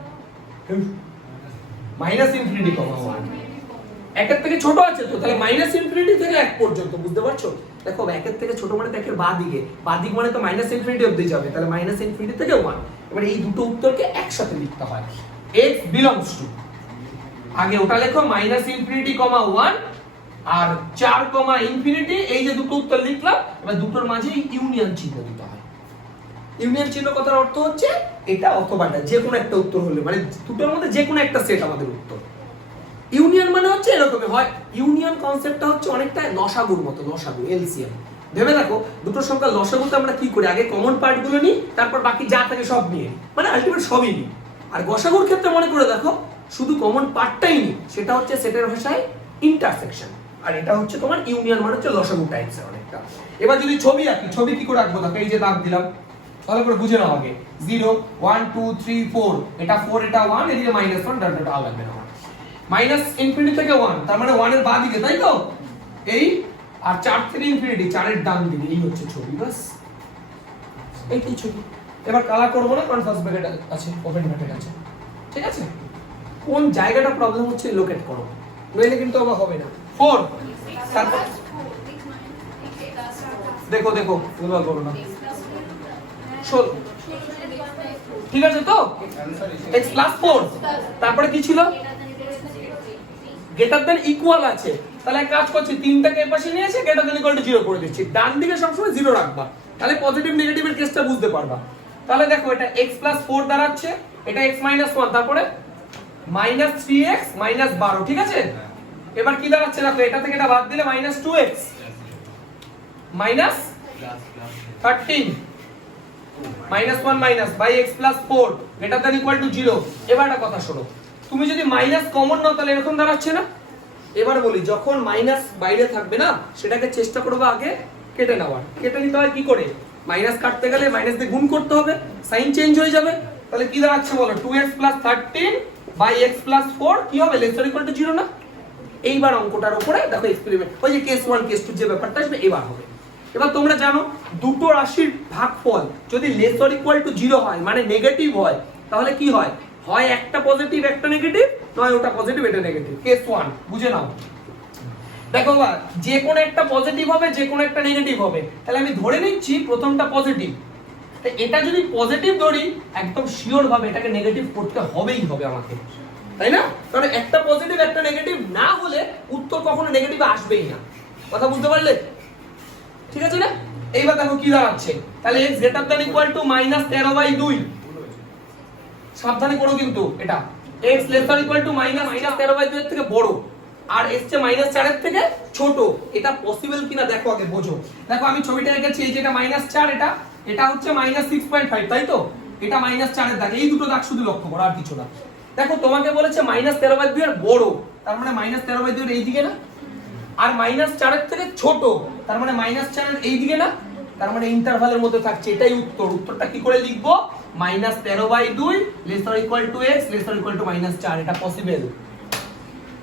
মাইনাস ইনফিনিটি কমা 1। 1 এর থেকে ছোট আছে তো, তাহলে মাইনাস ইনফিনিটি থেকে 1 পর্যন্ত। বুঝতে পারছো? দেখো 1 এর থেকে ছোট মানে দেখের বাঁ দিকে মানে তো মাইনাস ইনফিনিটি অবধি যাবে, তাহলে মাইনাস ইনফিনিটি থেকে 1। এবার এই দুটো উত্তরকে একসাথে লিখতে হয়। x belongs to, আগে ওটা লেখো মাইনাস ইনফিনিটি কমা 1 আর 4 ইনফিনিটি। এই যে দুটো উত্তর লিখলাম, এবার দুটোর মাঝে ইউনিয়ন চিহ্ন দিতে হয়। ইউনিয়ন চিহ্ন কথার অর্থ হচ্ছে এটা অথবা এটা, যে কোনো একটা উত্তর হলে, মানে দুটোর মধ্যে যে কোনো একটা সেট আমাদের উত্তর। ইউনিয়ন মানে হচ্ছে এরকমই হয়। ইউনিয়ন কনসেপ্টটা হচ্ছে অনেকটা লসাগুর মতো, লসাগু, এলসিএম। ভেবে দেখো, দুটো সংখ্যার লসাগুতে আমরা কি করি? আগে কমন পার্টগুলো নিই, তারপর বাকি যা থাকে সব নিয়ে নিই, মানে আলটিমেট সবই নিই। আর গসাগুর ক্ষেত্রে মনে করে দেখো, শুধু কমন পার্টটাই নিই, সেটা হচ্ছে সেটের ভাষায় ইন্টারসেকশন। আর এটা হচ্ছে তোমার ইউনিয়ন, মানে হচ্ছে লসাগু টাইপসের অনেকটা। এবার যদি ছবি আঁকি, ছবি কি করে আঁকবো দেখো, এই যে দাগ দিলাম, ভালো করে বুঝে নাও আগে। 0 1 2 3 4, এটা 4, এটা 1, এদিকে -1, ডট ডট লাগবে না। মাইনাস ইনফিনিটি থেকে 1, তার মানে 1 এর বাঁ দিকে, তাই তো? এই আর 4 থেকে ইনফিনিটি, 4 এর ডান দিকে। এই হচ্ছে ছবি, বাস এইটাই ছবি। এবার কালার করব না, কারণ ফার্স্ট ব্র্যাকেট আছে, ওপেন ব্র্যাকেট আছে। ঠিক আছে? কোন জায়গাটা প্রবলেম হচ্ছে লোকেট করো, নইলে কিন্তু আবার হবে না। 4, তারপর দেখো দেখো, ভুল করো না। ঠিক আছে তো? x প্লাস 4, তারপরে কি ছিল? গ্রেটার দ্যান ইকুয়াল আছে। তাহলে এক কাজ করছি, তিনটাকে এর পাশে নিয়ে এসে গ্রেটার দ্যান ইকুয়াল টু 0 করে দিচ্ছি। ডান দিকে সবসময় 0 রাখবা, তাহলে পজিটিভ নেগেটিভের কেসটা বুঝতে পারবা। তাহলে দেখো, এটা x প্লাস 4 দাঁড়াচ্ছে, এটা x মাইনাস 1, তারপরে মাইনাস 3x মাইনাস 12। ঠিক আছে? এবার কি দাঁড়াচ্ছে দেখো, এটা থেকে এটা বাদ দিলে minus 2x minus 13 minus 1 minus by x plus 4 greater than equal to 0। এবার একটা কথা শোনো, তুমি যদি মাইনাস কমন নাও তাহলে এরকম দাঁড়াচ্ছে না? এবার বলি, যখন মাইনাস বাইরে থাকবে না, সেটাকে চেষ্টা করবে আগে কেটে নেওয়ার। কেটে নিতে হয় কি করে? মাইনাস কাটতে গেলে মাইনাস দিয়ে গুণ করতে হবে, সাইন চেঞ্জ হয়ে যাবে। তাহলে কি দাঁড়াচ্ছে বলো? 2x plus 13 by x plus 4 কি হবে? লেসার ইকুয়াল টু 0 না? এইবার অঙ্কটার উপরে দেখো এক্সপেরিমেন্ট, ওই যে কেস 1 কেস 2 যে ব্যাপারটা আসবে এবার হবে। এবার তোমরা জানো, দুটো রাশির ভাগফল যদি লেস অর ইকুয়াল টু 0 হয়, মানে নেগেটিভ হয়, তাহলে কি হয়? হয় একটা পজিটিভ একটা নেগেটিভ, নয় ওটা পজিটিভ এটা নেগেটিভ। কেস 1 বুঝে নাও। দেখো বাবা, যে কোনো একটা পজিটিভ হবে, যে কোনো একটা নেগেটিভ হবে। তাহলে আমি ধরে নিচ্ছি প্রথমটা পজিটিভ। তো এটা যদি পজিটিভ ধরি, একদম শিওর ভাবে এটাকে নেগেটিভ করতে হবেই হবে আমাকে, তাই না? কারণ একটা পজিটিভ একটা নেগেটিভ না হলে উত্তর কখনো নেগেটিভ আসবেই না। কথা বুঝতে পারলে? ঠিক আছে না? এইবার দেখো কি দাঁড়াচ্ছে, তাহলে x greater than equal two -13/2। সাবধানে করো কিন্তু এটা, x লেসার ইকুয়াল টু -13/2 এর থেকে বড়, আর x ছে -4 এর থেকে ছোট। এটা পসিবল কিনা দেখো আগে বোঝো। দেখো আমি ছবিটা এঁকেছি, এই যে এটা -4, এটা এটা হচ্ছে -6.5, তাই তো? এটা -4 এর দাগ, এই দুটো দাগ শুধু লক্ষ্য করো, আর কিছু না। দেখো তোমাকে বলেছে -13/2 এর বড়, তার মানে -13/2 এর এই দিকে না, আর -4 এর থেকে ছোট, তার মানে -4 এর এই দিকে না, তার মানে ইন্টারভালের মধ্যে থাকছে, এটাই উত্তর। উত্তরটা কি করে লিখবো? -13/2 ≤ x ≤ -4, এটা পসিবল।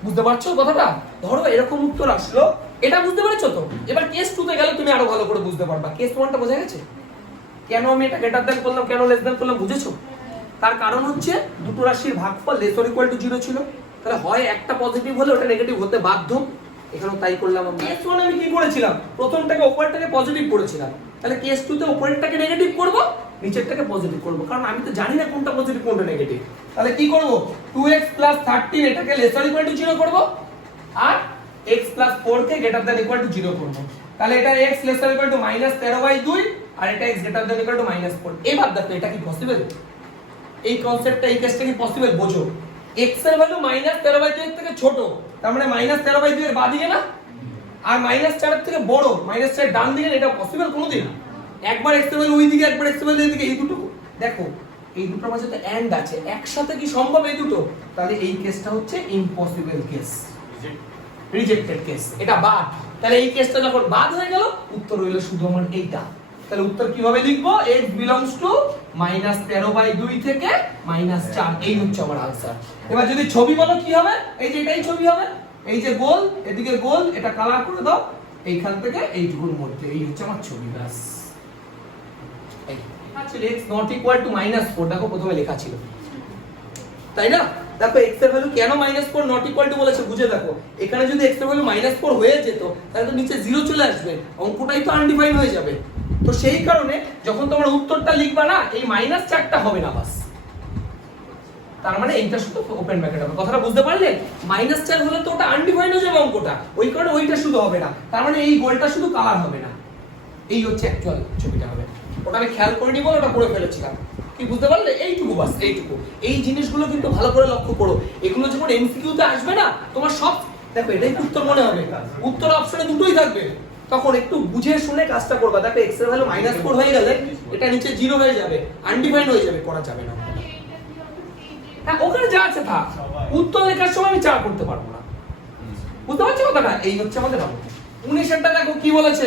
বুঝতে পারছো কথাটা? ধরো এরকম উত্তর আসলো, এটা বুঝতে পেরেছো তো? এবার কেস 2 তে গেলে তুমি আরো ভালো করে বুঝতে পারবা। কেস 1 টা বোঝা গেছে? কেন আমি এটা গ্রেটার দ্যান করলাম, কেন লেস দ্যান করলাম, বুঝেছো? তার কারণ হচ্ছে দুটো রাশির ভাগফল <= 0 ছিল, তাহলে হয় একটা পজিটিভ হলে ওটা নেগেটিভ হতে বাধ্য। এখানেও তাই করলাম আমরা। কেস 1 আমি কি করেছিলাম? প্রথমটাকে উপরেরটাকে পজিটিভ করেছিলাম, তাহলে কেস 2 তে উপরেরটাকে নেগেটিভ করব, নিচেরটাকে পজিটিভ করব, কারণ আমি তো জানি না কোনটা পজিটিভ কোনটা নেগেটিভ। তাহলে কি করব? 2x + 13 এটাকে <= 0 করব, আর x + 4 কে <= 0 করব। তাহলে এটা x <= -13/2 আর এটা x <= -4। এবার দেখো এটা কি পসিবল? এই কনসেপ্টটা, এই কেসটা কি পসিবল বোঝো? x এর ভ্যালু -13/2 এর থেকে ছোট, তার মানে -13/2 এর বাদিকে না, আর -4 এর থেকে বড়, -4 এর ডান দিকে, এটা পসিবল কোনোদিন? একবার x এর ভ্যালু ওই দিকে, একবার x এর ভ্যালু এই দিকে, এই দুটো দেখো, এই দুটোর মাঝে তো এন্ড আছে, একসাথে কি সম্ভব এই দুটো? তাহলে এই কেসটা হচ্ছে ইম্পসিবল কেস, রিজেক্টেড কেস, এটা বাদ। তাহলে এই কেসটা যখন বাদ হয়ে গেল, উত্তর হইলো শুধু আমার এইটা। তাহলে উত্তর কিভাবে লিখবো? x belongs to -13/2 থেকে -4, এই হচ্ছে আমার आंसर। এবার যদি ছবি বলো কি হবে? এই যে এটাই ছবি হবে, এই যে গোল, এদিকে গোল, এটা কালার করে দাও, এইখান থেকে এইটুকুর মধ্যে, এই হচ্ছে আমার ছবি, ব্যাস। এই আসলে x not equal to -4, দেখো প্রথমে লেখা ছিল, তাই না? দেখো x এর ভ্যালু কেন -4 not equal to বলেছে, বুঝে দেখো। এখানে যদি x এর ভ্যালু -4 হয়ে যেত, তাহলে তো নিচে 0 চলে আসবে, অঙ্কটাই তো আনডিফাইন হয়ে যাবে। তো সেই কারণে যখন তোমরা উত্তরটা লিখবা না, এই -4টা হবে না, বাস। তার মানে এইটা শুধু ওপেন ব্র্যাকেট হবে। কথাটা বুঝতে পারলে? -4 হলে তো ওটা আনডিফাইন হয়ে যাবে অঙ্কটা, ওই কারণে ওইটা শুধু হবে না, তার মানে এই গোলটা শুধু কালার হবে না, এই হচ্ছে অ্যাকচুয়াল ছবিটা হবে। ওটা আমি খেয়াল করিনি বলে ওটা করে ফেলেছিলাম। কি বুঝতে পারলে? এইটুকু বাস, এইটুকু। এই জিনিসগুলো কিন্তু ভালো করে লক্ষ্য করো, এগুলো যখন এমসিকিউ তে আসবে না, তোমার সব দেখো এটাই উত্তর মনে হবে, উত্তর অপশনে দুটোই থাকবে, তখন একটু বুঝে শুনে কাজটা করবা। দেখো x এর ভ্যালু -4 হয়ে গেলে এটা নিচে 0 হয়ে যাবে, আনডিফাইন্ড হয়ে যাবে, করা যাবে না। হ্যাঁ, ওখানে যা আছে থাক, উত্তর লেখার সময় আমি চা করতে পারবো না। বুঝতে পারছো কথাটা? এই হচ্ছে আমাদের অঙ্ক। 19 এরটা দেখো কি বলেছে?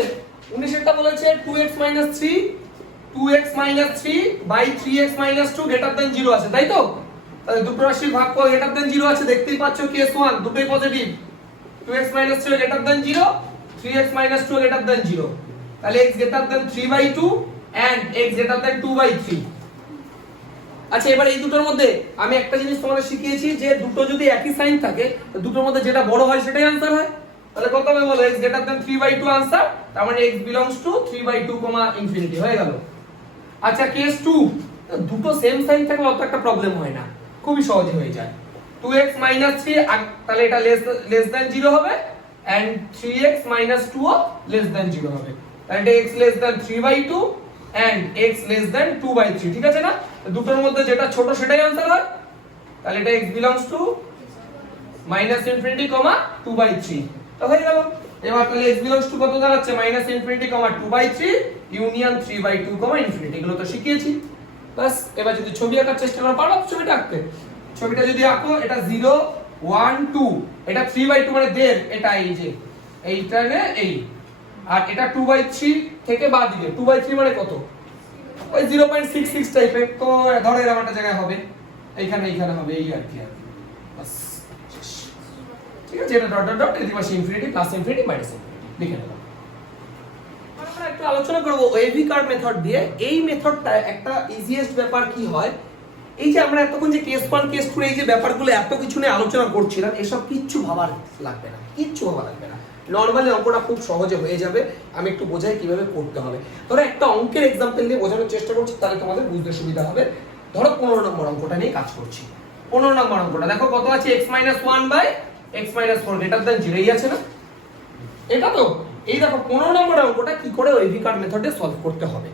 19 এরটা বলেছে 2x - 3 by 3x - 2 > 0 আছে, তাই তো? তাহলে দুটো রাশির ভাগফল > 0 আছে, দেখতেই পাচ্ছ কেস 1 দুটোই পজিটিভ। 2x - 3 > 0, 3x - 2 > 0, তাহলে x > 3/2 and x > 2/3। আচ্ছা, এবার এই দুটোর মধ্যে আমি একটা জিনিস তোমাদের শিখিয়েছি যে দুটো যদি একই সাইন থাকে, তো দুটোর মধ্যে যেটা বড় হয় সেটাই आंसर হয়। তাহলে কত হবে বলো? x > 3/2 आंसर, তার মানে x belongs to 3/2, হয়ে গেল। আচ্ছা, কেস 2, দুটো সেম সাইন থাকলে অত একটা প্রবলেম হয় না, খুবই সহজে হয়ে যায়। 2x - 3, তাহলে এটা লেস দ্যান 0 হবে, and 3x - 2 O less than 0 হবে, তাহলে এটা x less than 3/2 and x less than 2/3, ঠিক আছে না? দুটোর মধ্যে যেটা ছোট সেটাই आंसर হয়, তাহলে এটা x belongs to -∞, 2/3, তো হয়ে গেল। এবার তাহলে x belongs to কত দাঁড়াচ্ছে? -∞, 2/3 ইউনিয়ন 3/2, এগুলো তো শিখিয়েছি। বাস, এবার যদি ছবি আঁকার চেষ্টা করো, পারো ছবিটা আঁকতে? ছবিটা যদি আঁকো, এটা 0 1 2, এটা 3/2 মানে দেড়, এটা এই যে এইটা নে এই, আর এটা 2/3 থেকে বাদ দিবে, 2/3 মানে কত? ওই 0.66 টাইপের, তো ধরো এরকম একটা জায়গায় হবে, এইখানে এইখানে হবে, এই আর কি, বাস, ঠিক আছে? এটা ডট ডট ডট, এর পাশে infinity, plus infinity, minus infinity লিখে নেব। আমরা একটু আলোচনা করব ওয়েভি কার্ভ মেথড দিয়ে। এই মেথডটা একটা ইজিয়েস্ট ব্যাপার কি হয়, এই যে আমরা এতক্ষণ যে কেস 1 কেস 2 এই যে ব্যাপারগুলো এত কিছু নিয়ে আলোচনা করছিলাম, এসব কিচ্ছু ভাবার লাগবে না, কিচ্ছু ভাবা লাগবে না, নরমালি অঙ্কটা খুব সহজে হয়ে যাবে। আমি একটু বোঝাই কিভাবে করতে হবে। ধরো একটা অঙ্কের এক্সাম্পল দিয়ে বোঝানোর চেষ্টা করছি, তাহলে তোমাদের বুঝতে সুবিধা হবে। ধরো 15 নম্বর অঙ্কটা নিয়ে কাজ করছি। 15 নম্বর অঙ্কটা দেখো কত আছে? x - 1 by x - 4 > 0, এই আছে না? এটা তো এই দেখো 15 নম্বর অঙ্কটা কি করে ওয়েভি কার্ভ মেথডে সলভ করতে হবে।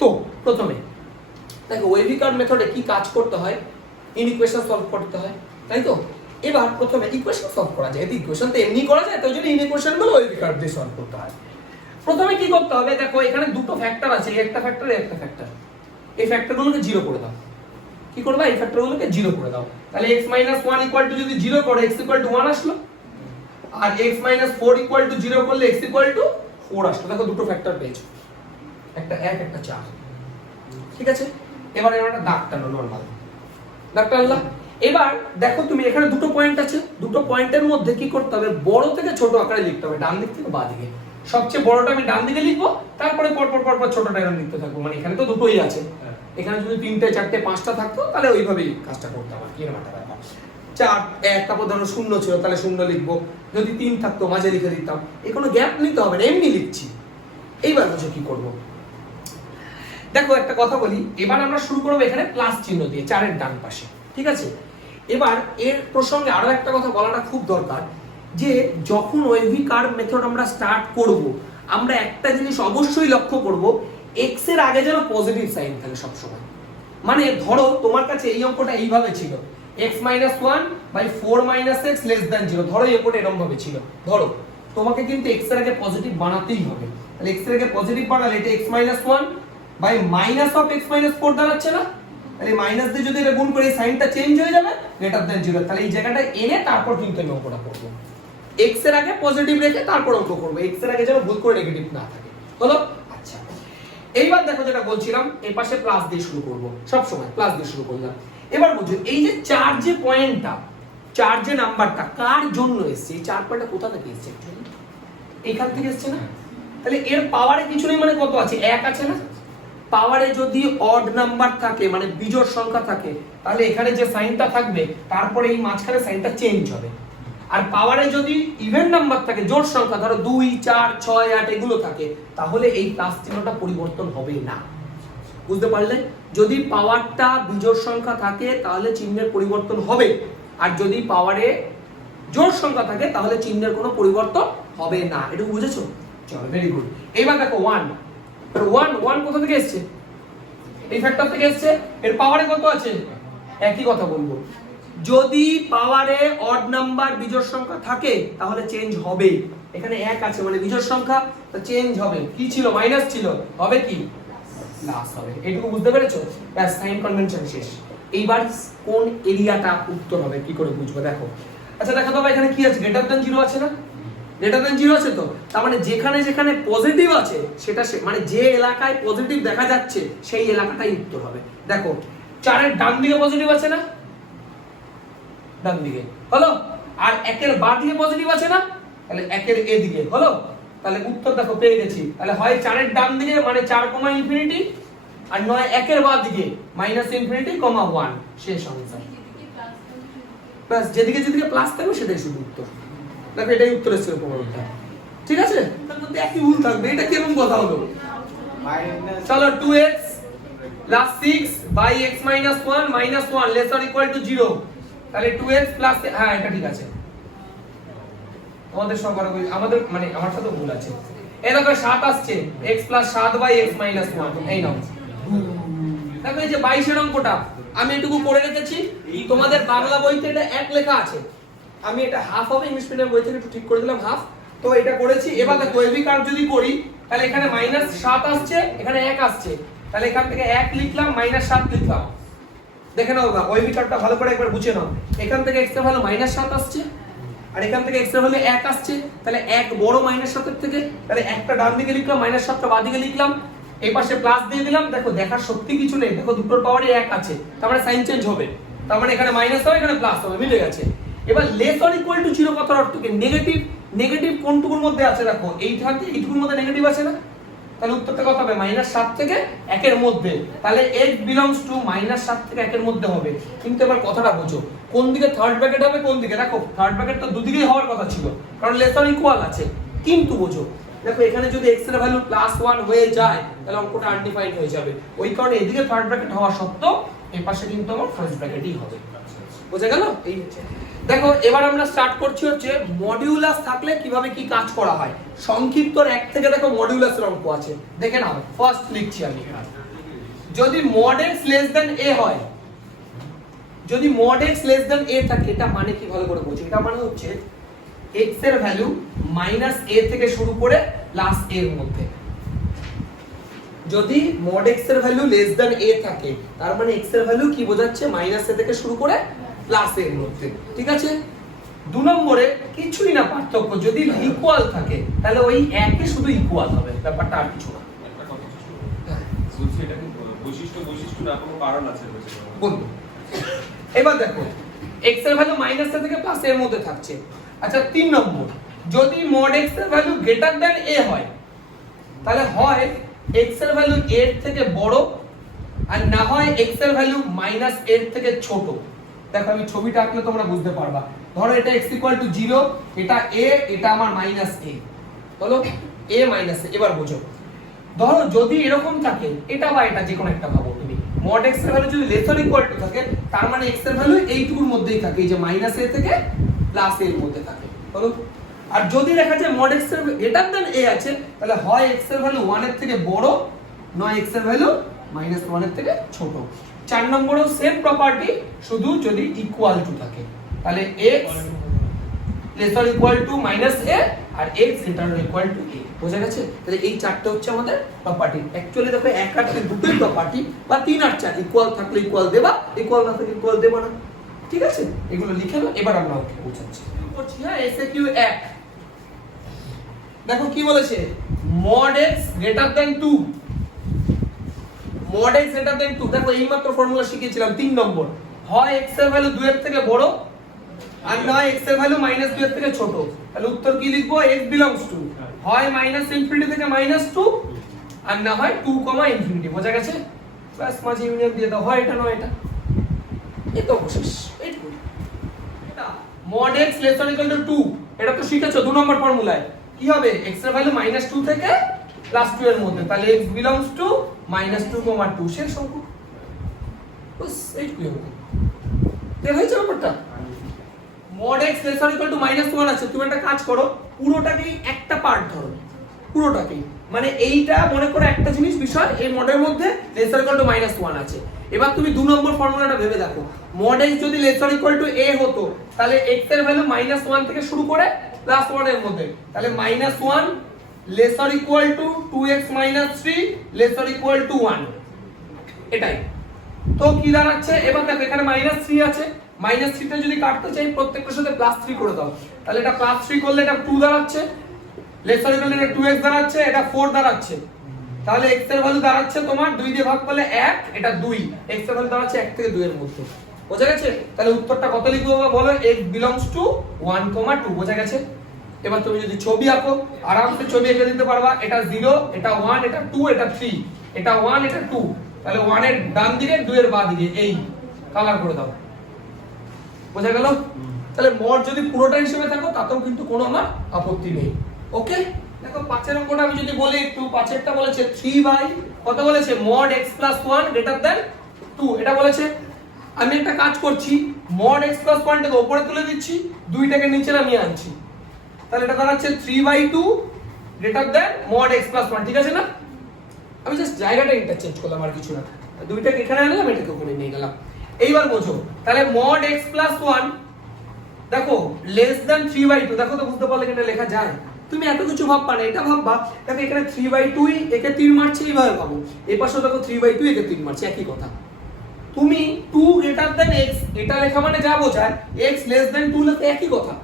তো প্রথমে দেখো ওয়েভি কার্ভ মেথডে কি কাজ করতে হয়, ইনইকুয়েশন সলভ করতে হয়, তাই তো? এবার প্রথমে ইকুয়েশন সলভ করা যায়, এই ইকুয়েশন তো এমনি করা যায়, তাই জন্য ইনইকুয়েশন গুলো ওয়েভি কার্ভ দিয়ে সলভ করতে হয়। প্রথমে কি করতে হবে, দেখো এখানে দুটো ফ্যাক্টর আছে, একটা ফ্যাক্টর একটা ফ্যাক্টর। এই ফ্যাক্টরগুলোকে জিরো করে দাও। কি করবা, এই ফ্যাক্টরগুলোকে জিরো করে দাও। তাহলে x - 1 ইকুয়াল টু যদি জিরো করে x ইকুয়াল টু 1 আসলো, আর x - 4 ইকুয়াল টু জিরো করলে x ইকুয়াল টু 4 আসলো। দেখো দুটো ফ্যাক্টর পেয়েছো, একটা 1 একটা 4। ঠিক আছে, এবার একটা দাগ টানো, নরমাল দাগ টানলা। এবার দেখো তুমি এখানে দুটো পয়েন্ট আছে, দুটো পয়েন্টের মধ্যে কি করতে হবে, বড় থেকে ছোট আকারে লিখতে হবে, ডান দিক থেকে বাঁ দিকে। সবচেয়ে বড়টা আমি ডান দিকে লিখবো, তারপরে পর ছোটটা এরকম লিখতে থাকবো। মানে এখানে তো দুটোই আছে, এখানে যদি 3টে 4টে 5টা থাকতো তাহলে ওইভাবেই কাজটা করতাম আর কি। এরকম একটা ব্যাপার। 4 1 তারপর ধরো 0 ছিল, তাহলে 0 লিখবো। যদি 3 থাকতো মাঝে লিখে দিতাম, এই কোনো গ্যাপ নিতে হবে না, এমনি লিখছি। এইবার বুঝো কি করব। দেখো একটা কথা বলি, এবার আমরা শুরু করবো এখানে প্লাস চিহ্ন দিয়ে 4 এর ডান পাশে। ঠিক আছে, এবার এর প্রসঙ্গে আরো একটা কথা বলাটা খুব দরকার, যে যখন ওয়েভি কার্ভ মেথড আমরা স্টার্ট করব, আমরা একটা জিনিস অবশ্যই লক্ষ্য করব, x এর আগে যেন পজিটিভ সাইন থাকে সব সময়। মানে ধরো তোমার কাছে এই অঙ্কটা এইভাবে ছিল, x - 1 / 4 - x < 0। ধরো এই অঙ্কটা এরকম ভাবে ছিল, ধরো তোমাকে কিন্তু x এর আগে পজিটিভ বানাতেই হবে। তাহলে x এর আগে পজিটিভ বানালে এটা x - 1 / (x - 4) দাঁড়াচ্ছে না? তাহলে মাইনাস দিয়ে যদি এটা গুণ করি, সাইনটা চেঞ্জ হয়ে যাবে, < 0। তাহলে এই জায়গাটা এনে তারপর কিন্তু আমি অঙ্কটা করব। x এর আগে পজিটিভ রেখে তারপর অঙ্ক করব, x এর আগে যেন ভুল করে নেগেটিভ না থাকে। হলো? আচ্ছা, এইবার দেখো যেটা বলছিলাম, এই পাশে প্লাস দিয়ে শুরু করব, সব সময় প্লাস দিয়ে শুরু করলাম। এবার বুঝো এই যে 4 যে পয়েন্টটা, 4 যে নাম্বারটা কার জন্য এসেছে, এই 4 পয়েন্টটা কোথা থেকে এসেছে? এইখান থেকে এসেছে না? তাহলে এর পাওয়ারে কিছু নেই, মানে কত আছে? 1 আছে না? পাওয়ারে যদি অড নাম্বার থাকে, মানে বিজোড় সংখ্যা থাকে, তাহলে এখানে যে সাইনটা থাকবে তারপরে এই মাঝখানে সাইনটা চেঞ্জ হবে। আর পাওয়ারে যদি ইভেন নাম্বার থাকে, জোড় সংখ্যা, ধরো 2 4 6 8 এগুলো থাকে, তাহলে এই প্লাস চিহ্নটা পরিবর্তন হবে না। বুঝতে পারলে? যদি পাওয়ারটা বিজোড় সংখ্যা থাকে তাহলে চিহ্নের পরিবর্তন হবে, আর যদি পাওয়ারে জোড় সংখ্যা থাকে তাহলে চিহ্নের কোনো পরিবর্তন হবে না। এটা বুঝেছো? চলো, ভেরি গুড। এইবার দেখো 1 কোথা থেকে এসেছে? এই ফ্যাক্টর থেকে এসেছে। এর পাওয়ারে কত আছে? একই কথা বলবো, যদি পাওয়ারে অড নাম্বার বিজোড় সংখ্যা থাকে তাহলে চেঞ্জ হবে। এখানে 1 আছে মানে বিজোড় সংখ্যা, তো চেঞ্জ হবে। কি ছিল? মাইনাস ছিল, হবে কি? প্লাস হবে। এটুকু বুঝতে পেরেছো? ব্যাস, সাইন কনভেনশন শেষ। এইবার কোন এরিয়াটা উত্তর হবে কি করে বুঝবো? দেখো, আচ্ছা দেখো তো এখানে কি আছে? >0 আছে না? >0 আছে তো, তার মানে যেখানে যেখানে পজিটিভ আছে সেটা মানে যে এলাকায় পজিটিভ দেখা যাচ্ছে সেই এলাকাটাই উত্তর হবে। দেখো 4 এর ডান দিকে পজিটিভ আছে না? ডান দিকে হলো। আর 1 এর বাঁ দিকে পজিটিভ আছে না? তাহলে 1 এর এ দিকে হলো। তাহলে উত্তর দেখো পেয়ে গেছি। তাহলে হয় 4 এর ডান দিকে মানে 4, ∞, আর নয় 1 এর বাঁ দিকে -∞, 1 শেষ আনসার। প্লাস যেদিকে যেদিকে প্লাস থাকবে সেটাই শুধু উত্তর। দেখো এটাই উত্তর এসেছে পনেরোটা। ঠিক আছে, তার মধ্যে একই ভুল থাকবে। এটা কেমন কথা হলো? চলো 2x + 6 / (x - 1 1 > 0)। তাহলে 2x প্লাস, হ্যাঁ এটা ঠিক আছে। আমাদের সবার আমাদের মানে আমার সাথে ভুল আছে। এই দেখো 7 আসছে, x + 7 / (x - 1)। এই নাও। দেখো এই যে 22 এর অঙ্কটা আমি এটুকু করে রেখেছি, তোমাদের বাংলা বইতে এটা 1 লেখা আছে। আমি এটা হাফ হবে, ইংলিশ মিডিয়াম বই থেকে একটু ঠিক করে দিলাম হাফ। তো এটা করেছি। এবার দেখো ওয়েভি কার্ভ যদি করি, তাহলে এখানে -7 আসছে, এখানে 1 আসছে। তাহলে এখান থেকে 1 লিখলাম, -7 লিখলাম। দেখে নাও বাবা, ওয়েভি কার্ভটা ভালো করে একবার বুঝে নাও। এখান থেকে x এর ভ্যালু -7 আসছে, আর এখান থেকে x এর ভ্যালু 1 আসছে। তাহলে 1 বড় -7 এর থেকে, তাহলে একটা ডান দিকে লিখলাম, -7টা বাঁ দিকে লিখলাম, এই পাশে প্লাস দিয়ে দিলাম। দেখো দেখার সত্যি কিছু নেই, দেখো দুটোর পাওয়ারে 1 আছে, তার মানে সাইন চেঞ্জ হবে। তার মানে এখানে মাইনাস হবে, এখানে প্লাস হবে, মিলে গেছে। এবার <= 0 কথার অর্থ কি? নেগেটিভ কোনটুকুর মধ্যে আছে? দেখো এইটুকুর মধ্যে নেগেটিভ আছে না? তাহলে উত্তরটা কত হবে? -7 থেকে 1 এর মধ্যে। তাহলে x বিলংস টু -7 থেকে 1 এর মধ্যে হবে। কিন্তু এবার কথাটা বোঝো, কোন দিকে থার্ড ব্র্যাকেট হবে, কোন দিকে? দেখো থার্ড ব্র্যাকেট তো দুদিকেই হওয়ার কথা ছিল, কারণ <= আছে। কিন্তু বোঝো, দেখো এখানে যদি x এর ভ্যালু +1 হয়ে যায় তাহলে অঙ্কটা আনডিফাইন্ড হয়ে যাবে। ওই কারণে এদিকে থার্ড ব্র্যাকেট হওয়া সত্ত্বেও এই পাশে কিন্তু আমার ফার্স্ট ব্র্যাকেটই হবে। বুঝা গেল? এই হচ্ছে। দেখো এবার আমরা স্টার্ট করছি হচ্ছে মডিউলাস থাকলে কিভাবে কি কাজ করা হয়। সংক্ষিপ্ত 1 থেকে দেখো মডিউলাসের অঙ্ক আছে, দেখে নাও। ফার্স্ট লিখছি আমি, যদি mod x a হয়, যদি mod x a থাকে, এটা মানে কি ভালো করে বোঝো। এটা মানে হচ্ছে x এর ভ্যালু -a থেকে শুরু করে প্লাস a এর মধ্যে। যদি mod x এর ভ্যালু লেস দ্যান a থাকে তার মানে x এর ভ্যালু কি বোঝাচ্ছে মাইনাস a থেকে শুরু করে প্লাস a এর মধ্যে, ঠিক আছে। 2 নম্বরে কিছুই না পার্থক্য, যদি ইকুয়াল থাকে তাহলে ওই একই শুধু ইকুয়াল হবে, ব্যাপারটা আর কিছু না। একটা কথা বলছি, এটা কি বৈশিষ্ট্য না কোনো কারণ আছে বলবো। এবার দেখো x এর ভ্যালু মাইনাস a থেকে প্লাস a এর মধ্যে থাকছে। আচ্ছা 3 নম্বর, যদি mod x এর ভ্যালু গ্রেটার দ্যান a হয় তাহলে হয় x এর ভ্যালু a এর থেকে বড় আর না হয় x এর ভ্যালু মাইনাস a এর থেকে ছোট। দেখো আমি ছবিটা আঁকলে তোমরা বুঝতে পারবা। ধরো এটা x 0, এটা a, এটা আমার মাইনাস a, বলো a মাইনাস a। এবার বোঝো, ধরো যদি এরকম থাকে এটা বা এটা যে কোনো একটা ভাবো তুমি, mod x এর ভ্যালু যদি লেস অর ইকুয়াল টু থাকে তার মানে x এর ভ্যালু এইটুকুর মধ্যেই থাকে, এই যে মাইনাস a থেকে প্লাস a এর মধ্যে থাকে, বলো। আর যদি দেখা যায় mod x এর গ্রেটার দ্যান a আছে তাহলে হয় x এর ভ্যালু 1 এর থেকে বড় নয় x এর ভ্যালু মাইনাস 1 এর থেকে ছোট। 4 নম্বরেও সেম প্রপার্টি, শুধু যদি ইকুয়াল টু থাকে তাহলে x less or equal to minus a আর x greater or equal to a। বোঝা গেছে? তাহলে এই চারটে হচ্ছে আমাদের প্রপার্টি। অ্যাকচুয়ালি দেখো এক আর তিন দুটোই প্রপার্টি, বা 3 আর 4 ইকুয়াল থাকলে ইকুয়াল দেবা, ইকুয়াল না থাকলে ইকুয়াল দেবা না, ঠিক আছে। এগুলো লিখে নাও। এবার আমরা ওকে বোঝাচ্ছি করছি। হ্যাঁ, এসএকিউ 1 দেখো কি বলেছে, mod x greater than 2, mod x greater than 2। দেখো এই মাত্র ফর্মুলা শিখিয়েছিলাম 3 নম্বর, হয় x এর ভ্যালু 2 এর থেকে বড় আর নয় x এর ভ্যালু মাইনাস 2 এর থেকে ছোট। তাহলে উত্তর কি লিখবো, x বিলংস টু হয় মাইনাস ইনফিনিটি থেকে মাইনাস 2 আর না হয় 2, ইনফিনিটি। বোঝা গেছে? প্লাস মাঝে ইউনিয়ন দিয়ে দাও, হয় এটা নয় এটা। এই তো শেষ। এইটুকু। এটা mod x less or equal to 2, এটা তো শিখেছো 2 নম্বর ফর্মুলায়। কি হবে, x এর ভ্যালু -2 থেকে +2 এর মধ্যে, তাহলে x বিলংস টু -2, 2 শেষ অঙ্ক। বাস এইটুকুই হবে। তেল হয়েছে ব্যাপারটা। mod x less or equal two -1 আছে, তুমি একটা কাজ করো, পুরোটাকেই একটা পার্ট ধরো, পুরোটাকেই। মানে এইটা মনে করো একটা জিনিস বিষয়, এই মডের মধ্যে লেস অর ইকুয়াল টু -1 আছে। এবার তুমি 2 নম্বর ফর্মুলাটা ভেবে দেখো, mod x যদি less or equal to a হতো তাহলে x এর ভ্যালু -1 থেকে শুরু করে +1 এর মধ্যে, তাহলে -1 less or equal two 2x - 3 less or equal two 1, এটাই তো কি দাঁড়াচ্ছে। এবার দেখো এখানে -3 আছে, -3 টা যদি কাটতে চাই প্রত্যেকটার সাথে +3 করে দাও, তাহলে এটা +3 করলে এটা 2 দাঁড়াচ্ছে, লেস অর ইকুয়াল টু এটা 2x দাঁড়াচ্ছে, এটা 4 দাঁড়াচ্ছে। তাহলে x এর ভ্যালু দাঁড়াচ্ছে তোমার 2 দিয়ে ভাগ করলে 1, এটা 2, x এর ভ্যালু দাঁড়াচ্ছে 1 থেকে 2 এর মধ্যে। বোঝা গেছে? তাহলে উত্তরটা কত লিখবো বলো, x বিলংস টু 1, 2। বোঝা গেছে? এবার তুমি যদি ছবি আঁকো আরামসে ছবি এঁকে দিতে পারবা, এটা 0, এটা 1, এটা 2, এটা 3, এটা 1, এটা 2, তাহলে 1 এর ডান দিকে 2 এর বাঁ দিকে, এই কালার করে দাও। বোঝা গেল? তাহলে mod যদি পুরোটা হিসেবে থাকো তাতেও কিন্তু কোনো আমার আপত্তি নেই। ওকে, দেখো 5 এর অঙ্কটা আমি যদি বলি একটু, 5 এরটা বলেছে 3 বাই কত বলেছে, mod x + 1 গ্রেটার দ্যান 2 এটা বলেছে। আমি একটা কাজ করছি, mod x + 1 টাকে উপরে তুলে দিচ্ছি, 2টাকে নিচে নামিয়ে আনছি, তাহলে এটা দাঁড়াচ্ছে 3/2 গ্রেটার দ্যান mod x + 1, ঠিক আছে না? আমি জাস্ট জায়গাটা ইন্টারচেঞ্জ করলাম আর কিছু না, 2টাকে এখানে আনলাম, এটাকে ওখানে নিয়ে গেলাম। এইবার বোঝো, তাহলে mod x + 1 দেখো লেস দ্যান 3/2, দেখো তো বুঝতে পারলে এটা লেখা যায়। তুমি এত কিছু ভাববা না, এটা ভাববা দেখো এখানে 3/2 একে 3 মারছে, এইভাবে ভাবো, এই পাশেও দেখো 3/2 একে 3 মারছে, একই কথা। তুমি 2 গ্রেটার দ্যান x এটা লেখা মানে যা বোঝায় x লেস দ্যান 2 লেখা একই কথা।